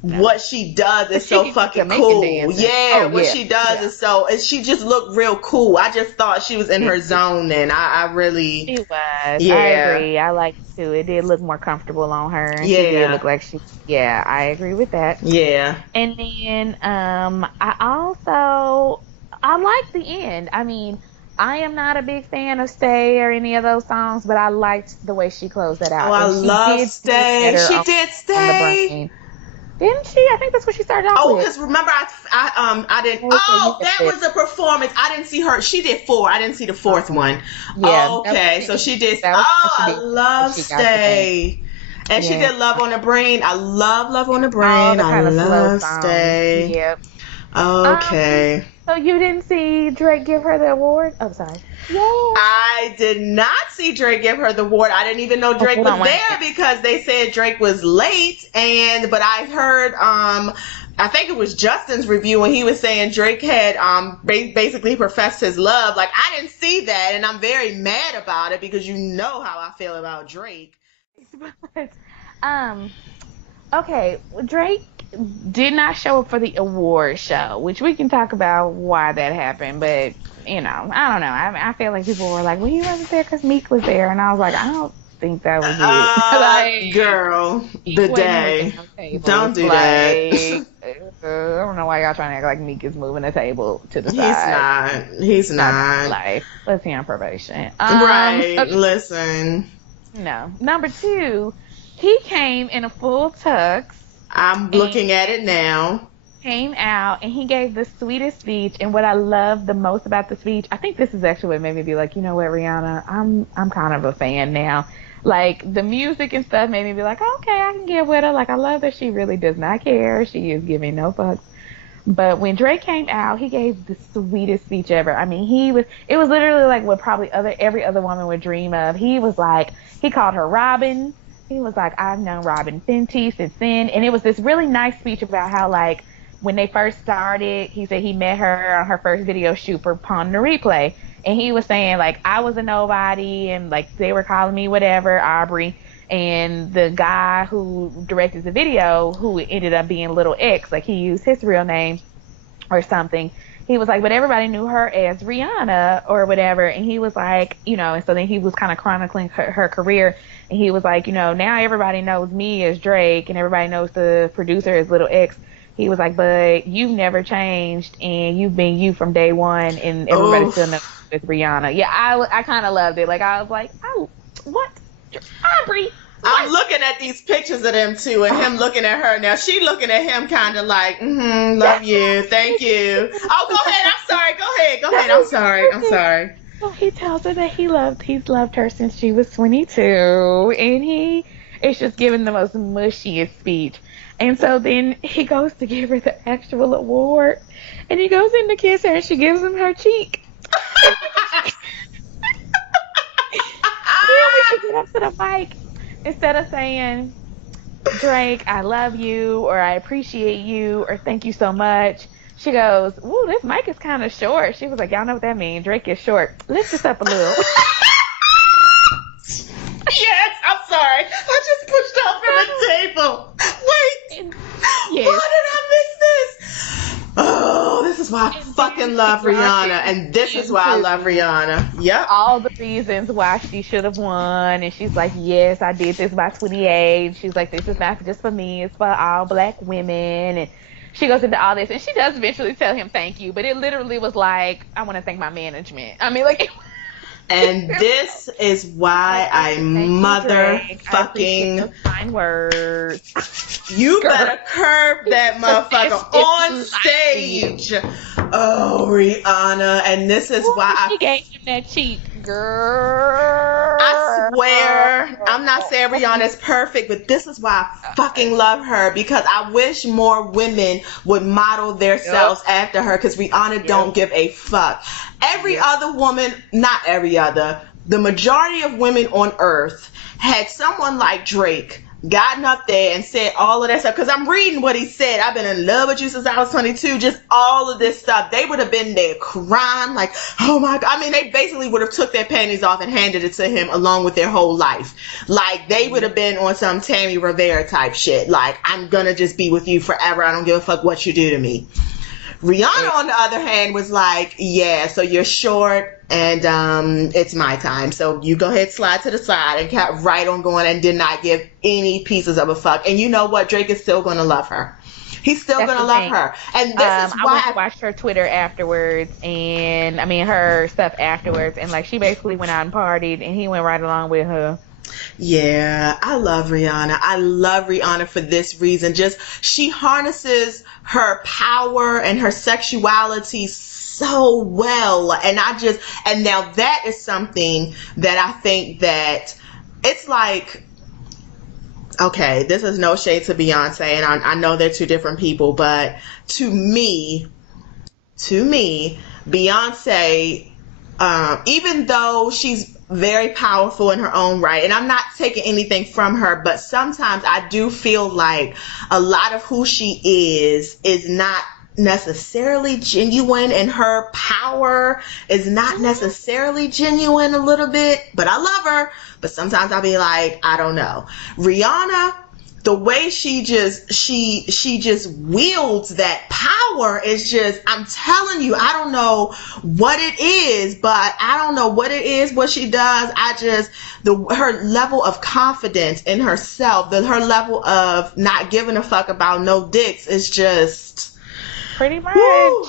what she does is so fucking cool. What she does is so, and she just looked real cool. I just thought she was in her zone, and I really. She was. Yeah. I agree. I liked it too. It did look more comfortable on her. And she did look like she. Yeah, I agree with that. Yeah. And then I liked the end. I mean, I am not a big fan of Stay or any of those songs, but I liked the way she closed that out. Oh, I love Stay. She did Stay. Didn't she? I think that's what she started off with. Oh, because remember, I didn't. Oh, that was a performance. I didn't see her. She did 4. I didn't see the 4th one. Yeah. Okay, so she did. I love Stay. And she did Love on the Brain. I love Love on the Brain. I love Stay. Yep. Okay. So you didn't see Drake give her the award? Oh, sorry. Yeah. I did not see Drake give her the award. I didn't even know Drake was there because they said Drake was late. But I heard, I think it was Justin's review when he was saying Drake had basically professed his love. Like, I didn't see that, and I'm very mad about it because you know how I feel about Drake. Okay, Drake did not show up for the award show, which we can talk about why that happened, but I don't know. I feel like people were like, well, he wasn't there because Meek was there, and I was like, I don't think that was it. Like, Girl, Meek the wasn't moving day. no tables. Don't do like, that. I don't know why y'all trying to act like Meek is moving the table to the He's side. not. He's not. Like, let's see on probation. Right. Okay. Listen. No. Number two, he came in a full tux. I'm looking at it now. Came out and he gave the sweetest speech, and what I love the most about the speech, I think this is actually what made me be like, you know what, Rihanna, I'm kind of a fan now. Like, the music and stuff made me be like, okay, I can get with her. Like, I love that she really does not care. She is giving no fucks. But when Drake came out, he gave the sweetest speech ever. I mean, it was literally like what probably every other woman would dream of. He was like, he called her Robin. He was like, I've known Robin Fenty since then. And it was this really nice speech about how, like, when they first started, he said he met her on her first video shoot for Pawn the Replay. And he was saying, like, I was a nobody, and, like, they were calling me whatever, Aubrey. And the guy who directed the video, who ended up being Little X, like, he used his real name or something. He was like, but everybody knew her as Rihanna or whatever. And he was like, and so then he was kind of chronicling her career. And he was like, now everybody knows me as Drake and everybody knows the producer as Little X. He was like, but you've never changed and you've been you from day one, and everybody still knows you as Rihanna. Yeah, I kind of loved it. Like, I was like, oh, what? Aubrey? I'm looking at these pictures of them too, and him looking at her. Now she looking at him kind of like, love you, thank you. Oh, go ahead. I'm sorry. Go ahead. I'm sorry. Well, he tells her that he's loved her since she was 22, and he is just giving the most mushiest speech. And so then he goes to give her the actual award, and he goes in to kiss her, and she gives him her cheek. Then when she get up to the mic, instead of saying, Drake, I love you, or I appreciate you, or thank you so much, she goes, ooh, this mic is kind of short. She was like, y'all know what that means. Drake is short. Lift this up a little. Yes, I'm sorry. I just pushed up from the table. Wait. Yes. Why did I miss this? Oh, this is why I fucking love Rihanna. And this is why I love Rihanna. Yep. All the reasons why she should have won. And she's like, yes, I did this by 28. She's like, this is not just for me. It's for all black women. And she goes into all this. And she does eventually tell him thank you. But it literally was like, I want to thank my management. I mean, like... And this is why I motherfucking fine words. You better curb that motherfucker on stage. Oh, Rihanna, and this is why she gave him that cheek, girl. I swear, I'm not saying Rihanna's perfect, but this is why I fucking love her, because I wish more women would model themselves after her, because Rihanna don't give a fuck. Every other woman, not every other, the majority of women on earth had someone like Drake gotten up there and said all of that stuff, because I'm reading what he said. I've been in love with you since I was 22, just all of this stuff. They would have been there crying like, oh my God. I mean, they basically would have took their panties off and handed it to him along with their whole life. Like, they would have been on some Tammy Rivera type shit. Like, I'm gonna just be with you forever. I don't give a fuck what you do to me. Rihanna, on the other hand, was like, yeah, so you're short and it's my time. So you go ahead, slide to the side, and kept right on going and did not give any pieces of a fuck. And you know what? Drake is still going to love her. He's still going to love her. And this is why I watched her Twitter afterwards, and I mean her stuff afterwards, and like she basically went out and partied, and he went right along with her. Yeah, I love Rihanna. I love Rihanna for this reason. Just, she harnesses her power and her sexuality so well. And now that is something that I think that it's like, okay, this is no shade to Beyonce, and I know they're two different people, but to me, Beyonce, even though she's very powerful in her own right, and I'm not taking anything from her, but sometimes I do feel like a lot of who she is not necessarily genuine, and her power is not necessarily genuine a little bit, but I love her. But sometimes I'll be like, I don't know. Rihanna the way she just wields that power is just, I'm telling you, I don't know what it is, but I don't know what it is, what she does. Her level of confidence in herself, her level of not giving a fuck about no dicks is just pretty much. Woo,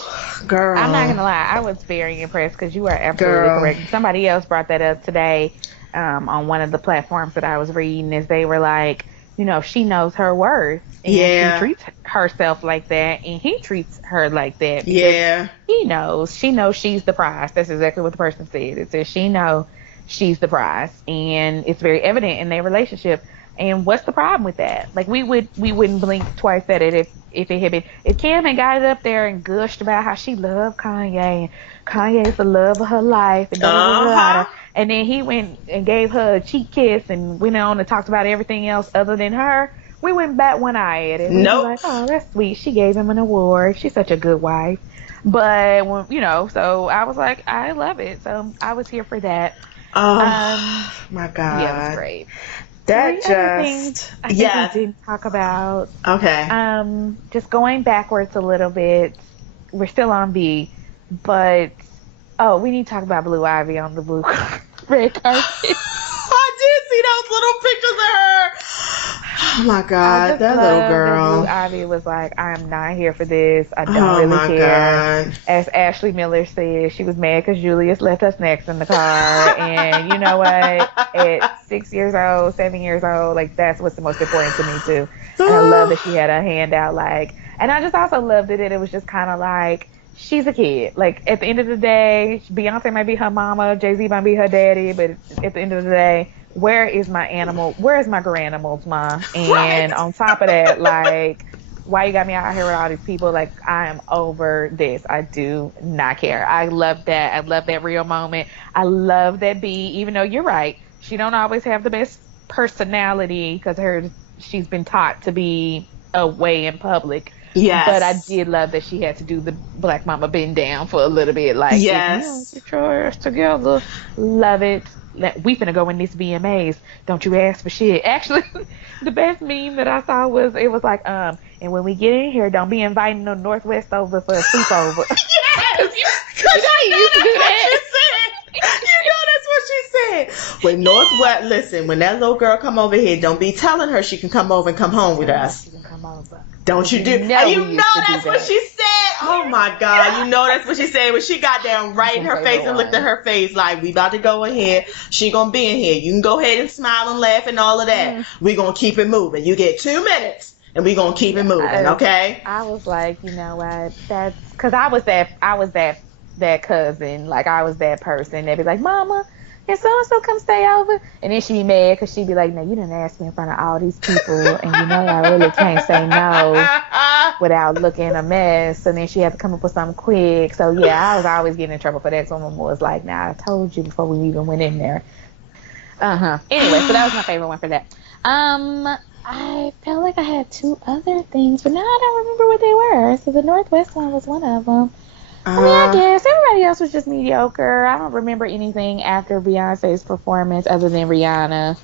girl. I'm not gonna lie, I was very impressed because you are absolutely correct. Somebody else brought that up today on one of the platforms that I was reading, is they were like, you know, she knows her worth, and she treats herself like that, and he treats her like that. Yeah. She knows she's the prize. That's exactly what the person said. It says she knows she's the prize, and it's very evident in their relationship. And what's the problem with that? Like, we wouldn't blink twice at it if it had been, if Kim had got it up there and gushed about how she loved Kanye and Kanye's the love of her life, and and then he went and gave her a cheek kiss and went on and talked about everything else other than her, we wouldn't bat one eye at it. We'd be like, oh, that's sweet. She gave him an award. She's such a good wife. But when, you know, so I was like, I love it. So I was here for that. Oh my God. Yeah, it was great. That other things I think we didn't talk about. Okay. Just going backwards a little bit. We're still on B, but we need to talk about Blue Ivy on the blue red carpet. I did see those little pictures of her. Oh my God, that little girl. Blue Ivy was like, I am not here for this. I don't really care. God. As Ashley Miller said, she was mad because Julius left her snacks in the car. And you know what? At 6 years old, 7 years old, like, that's what's the most important to me too. And I love that she had her hand out, like, and I just also loved it that it was just kind of like, she's a kid. Like, at the end of the day, Beyonce might be her mama, Jay-Z might be her daddy, but at the end of the day, where is my animal? Where is my granimals, Ma? And on top of that, like, why you got me out here with all these people? Like, I am over this. I do not care. I love that. I love that real moment. I love that B, even though you're right, she don't always have the best personality because she's been taught to be away in public. Yes. But I did love that she had to do the Black Mama bend down for a little bit. Like, yes. Get your ass together. Love it. We finna go in this VMAs. Don't you ask for shit. Actually, the best meme that I saw was, it was like, and when we get in here, don't be inviting the Northwest over for a sleepover. Yes. Because I know that's what she said. You know that's what she said. When Northwest, listen, when that little girl come over here, don't be telling her she can come over and come home with us. She can come over. Don't you do? You know that's what she said. Oh my God, you know that's what she said when she got down right in her face and looked at her face like, we about to go in here. She gonna be in here. You can go ahead and smile and laugh and all of that. We gonna keep it moving. You get 2 minutes and we gonna keep it moving, okay? I was like, you know what? That's because I was that cousin. Like, I was that person. They'd be like, Mama, can so-and-so come stay over? And then she'd be mad because she'd be like, no, you didn't ask me in front of all these people, and you know I really can't say no without looking a mess. And then she had to come up with something quick. So, yeah, I was always getting in trouble for that. So Mama was like, nah, I told you before we even went in there. Anyway, so that was my favorite one for that. I felt like I had 2 other things, but now I don't remember what they were. So the Northwest one was one of them. I mean, I guess everybody else was just mediocre. I don't remember anything after Beyonce's performance other than Rihanna.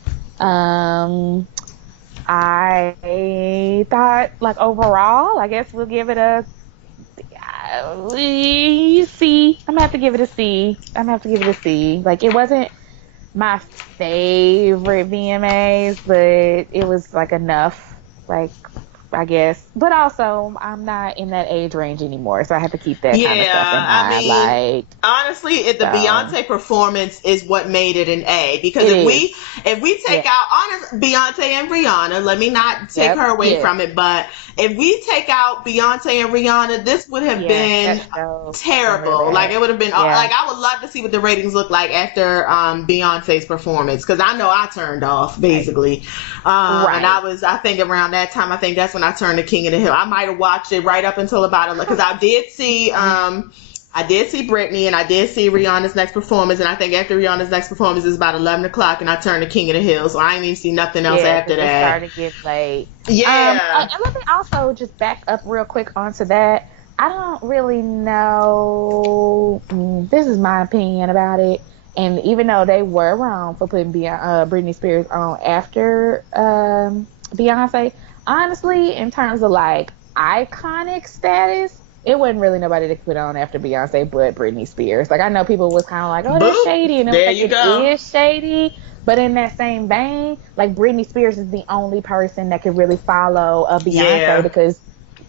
I thought, like, overall, I guess we'll give it a C. I'm gonna have to give it a C. Like, it wasn't my favorite VMAs, but it was, like, enough. Like, I guess, but also I'm not in that age range anymore, so I have to keep that kind of stuff in mind. I mean, like, honestly, the Beyonce performance is what made it an A, because if we take out Beyonce and Rihanna, let me not take her away from it, but if we take out Beyonce and Rihanna, this would have been terrible. Like, it would have been like, I would love to see what the ratings look like after Beyonce's performance, because I know I turned off basically. And I think around that time, I think that's when I turned to King of the Hill. I might have watched it right up until about, because I did see Britney and I did see Rihanna's next performance, and I think after Rihanna's next performance is about 11 o'clock, and I turned to King of the Hill, so I ain't even see nothing else after that. It started to get late. Yeah. And let me also just back up real quick onto that. I don't really know. This is my opinion about it. And even though they were wrong for putting Britney Spears on after Beyonce, honestly, in terms of like iconic status, it wasn't really nobody to put on after Beyonce but Britney Spears. Like I know people was kind of like, oh, that's Boop. shady, and it was There like you it go. is shady. But in that same vein, like Britney Spears is the only person that could really follow a Beyonce Yeah. because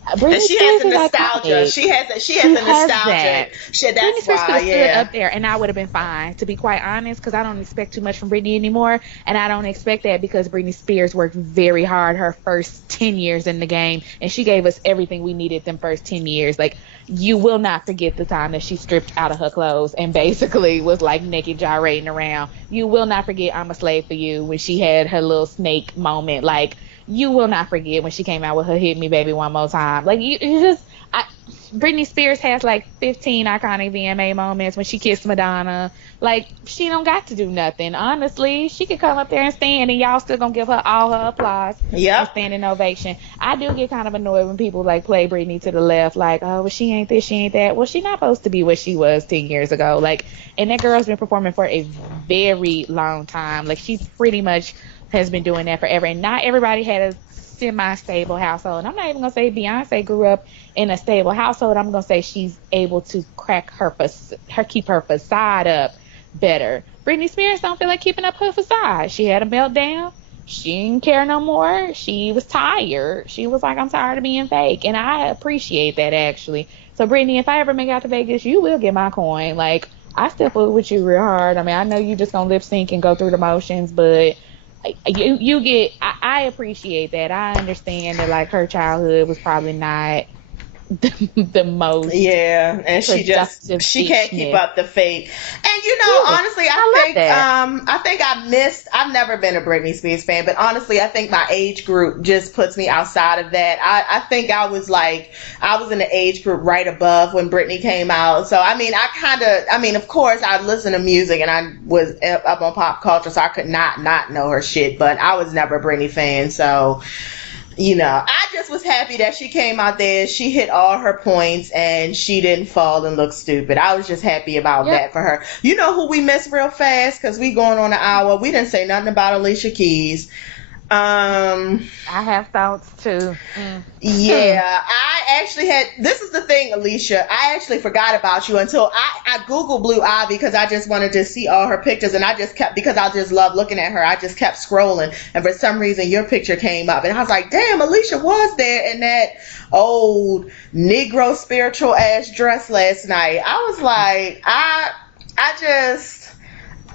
And Britney she has Spears a is nostalgia. iconic. She She has a has nostalgic that. shit. Britney That's Spears could why, have stood yeah. up there and I would have been fine, to be quite honest, because I don't expect too much from Britney anymore. And I don't expect that because Britney Spears worked very hard her first 10 years in the game. And she gave us everything we needed them first 10 years. Like, you will not forget the time that she stripped out of her clothes and basically was like naked gyrating around. You will not forget I'm a Slave for You when she had her little snake moment. Like, you will not forget when she came out with her Hit Me Baby One More Time. Like, you just, I, Britney Spears has like 15 iconic VMA moments when she kissed Madonna. Like, she don't got to do nothing. Honestly, she could come up there and stand and y'all still gonna give her all her applause and Yep. standing ovation. I do get kind of annoyed when people like play Britney to the left, like, oh, well, she ain't this, she ain't that. Well, she not supposed to be what she was 10 years ago. Like, and that girl's been performing for a very long time. Like, she pretty much has been doing that forever. And not everybody had a semi-stable household. And I'm not even gonna say Beyonce grew up in a stable household. I'm gonna say she's able to crack keep her facade up better. Britney Spears don't feel like keeping up her facade. She had a meltdown. She didn't care no more. She was tired. She was like, I'm tired of being fake. And I appreciate that actually. So Brittany, if I ever make it out to Vegas, you will get my coin. Like, I still fool with you real hard. I mean, I know you just gonna lip sync and go through the motions, but you get I appreciate that. I understand that like her childhood was probably not the most Yeah, and productive she can't keep beachness. up the fate. And Yeah, honestly, I love that. I've never been a Britney Spears fan, but honestly, I think my age group just puts me outside of that. I think I was in the age group right above when Britney came out. So of course I listened to music and I was up on pop culture, so I could not know her shit, but I was never a Britney fan. So I just was happy that she came out there, she hit all her points, and she didn't fall and look stupid. I was just happy about Yep. that for her. You know who we miss real fast? Because we going on an hour. We didn't say nothing about Alicia Keys. I have thoughts too. Yeah, I actually this is the thing, Alicia. I actually forgot about you until I Googled Blue Ivy because I just wanted to see all her pictures, and because I just love looking at her, I just kept scrolling, and for some reason your picture came up, and I was like, damn, Alicia was there in that old Negro spiritual ass dress last night. I was like, I just.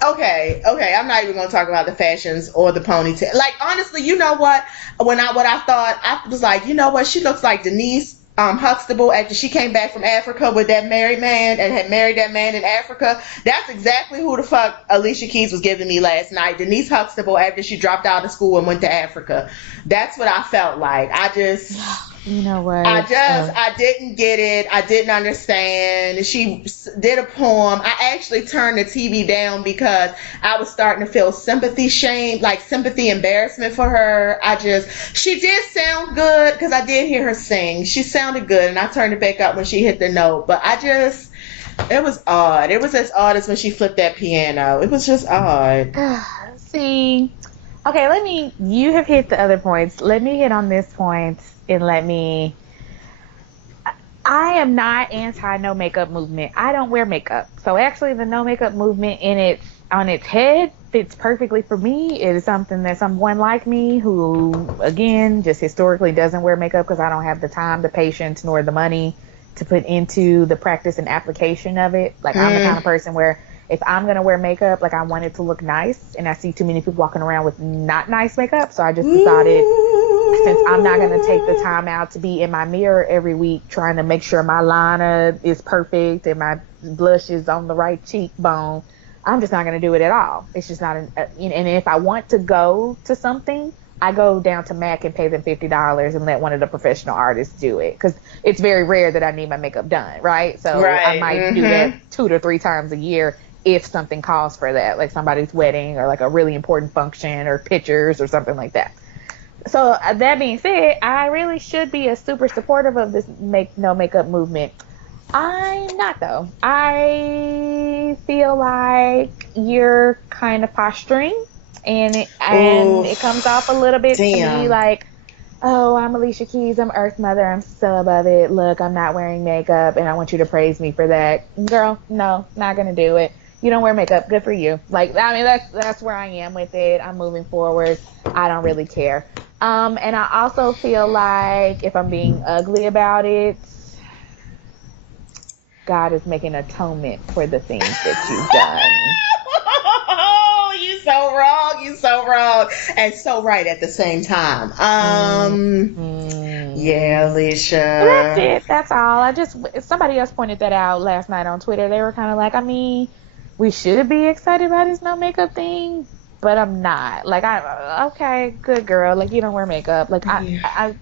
Okay. I'm not even gonna talk about the fashions or the ponytail. Like honestly, you know what? What I thought, I was like, you know what? She looks like Denise Huxtable after she came back from Africa with that married man and had married that man in Africa. That's exactly who the fuck Alicia Keys was giving me last night. Denise Huxtable after she dropped out of school and went to Africa. That's what I felt like. You know what? I didn't get it. I didn't understand. She did a poem. I actually turned the TV down because I was starting to feel sympathy, embarrassment for her. She did sound good because I did hear her sing. She sounded good, and I turned it back up when she hit the note. But it was odd. It was as odd as when she flipped that piano. It was just odd. See, okay, you have hit the other points. Let me hit on this point and I am not anti no makeup movement. I don't wear makeup. So actually the no makeup movement on its head fits perfectly for me. It is something that someone like me who, again, just historically doesn't wear makeup because I don't have the time, the patience, nor the money to put into the practice and application of it. Like I'm the kind of person where if I'm going to wear makeup, like I want it to look nice, and I see too many people walking around with not nice makeup, so I just decided since I'm not going to take the time out to be in my mirror every week trying to make sure my liner is perfect and my blush is on the right cheekbone, I'm just not going to do it at all. It's just not, and if I want to go to something, I go down to MAC and pay them $50 and let one of the professional artists do it. Because it's very rare that I need my makeup done, right? So I might do that 2 to 3 times a year if something calls for that, like somebody's wedding or like a really important function or pictures or something like that. So that being said, I really should be a super supportive of this no makeup movement. I'm not though. I feel like you're kind of posturing and it comes off a little bit to me Damn. like, oh, I'm Alicia Keys, I'm Earth Mother, I'm so above it. Look, I'm not wearing makeup, and I want you to praise me for that. Girl, no, not gonna do it. You don't wear makeup, good for you. Like, I mean, that's where I am with it. I'm moving forward. I don't really care. And I also feel like if I'm being ugly about it, God is making atonement for the things that you've done. Oh, you so wrong. You so wrong. And so right at the same time. Yeah, Alicia. That's it. That's all. Somebody else pointed that out last night on Twitter. They were kind of like, I mean, we should be excited about his no makeup thing, but I'm not. Like, okay, good girl. Like, you don't wear makeup. Like, I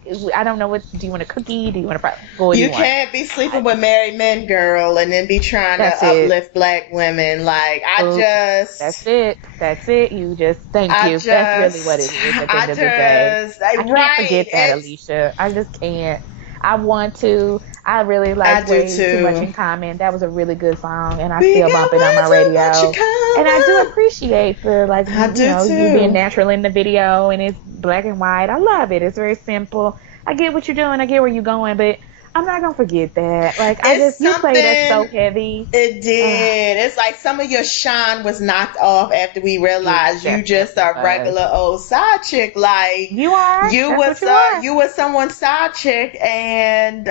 don't know what. Do you want a cookie? Do you want a? What do you want? Can't be sleeping with married men, girl, and then be trying to uplift black women. Like, That's it. That's it. You just thank you. That's really what it is at the end of the day. I can't forget that, Alicia. I just can't. I want to. I really like Way Too Much in Common. That was a really good song, and I still bump it on my radio. And I do appreciate the you being natural in the video, and it's black and white. I love it. It's very simple. I get what you're doing. I get where you're going, but I'm not gonna forget that. Like, you played it so heavy. It did. It's like some of your shine was knocked off after we realized you just a regular old side chick. Like, you are. You was someone's side chick, and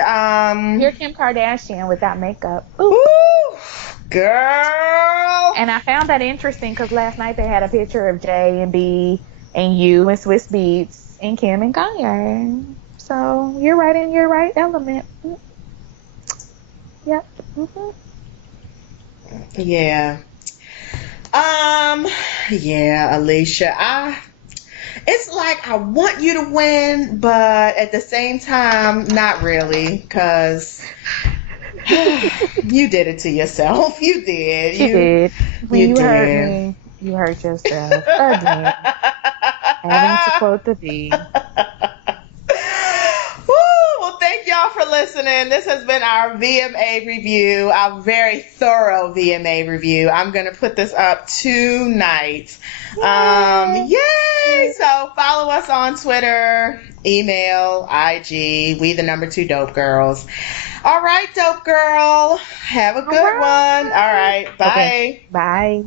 you're Kim Kardashian without makeup. Ooh, girl. And I found that interesting because last night they had a picture of J and B and you and Swiss Beats and Kim and Kanye. So you're right in your right element. Yep. Mm-hmm. Yeah. Yeah, Alicia. It's like I want you to win, but at the same time, not really, because you did it to yourself. You did. You did. When you hurt me, you hurt yourself. Again. Having to quote the B. Well, thank y'all for listening. This has been our VMA review, our very thorough VMA review. I'm going to put this up tonight. Yay! So follow us on Twitter, email, IG, we the number 2 dope girls. All right, dope girl. Have a good one. All right. Bye. Okay. Bye.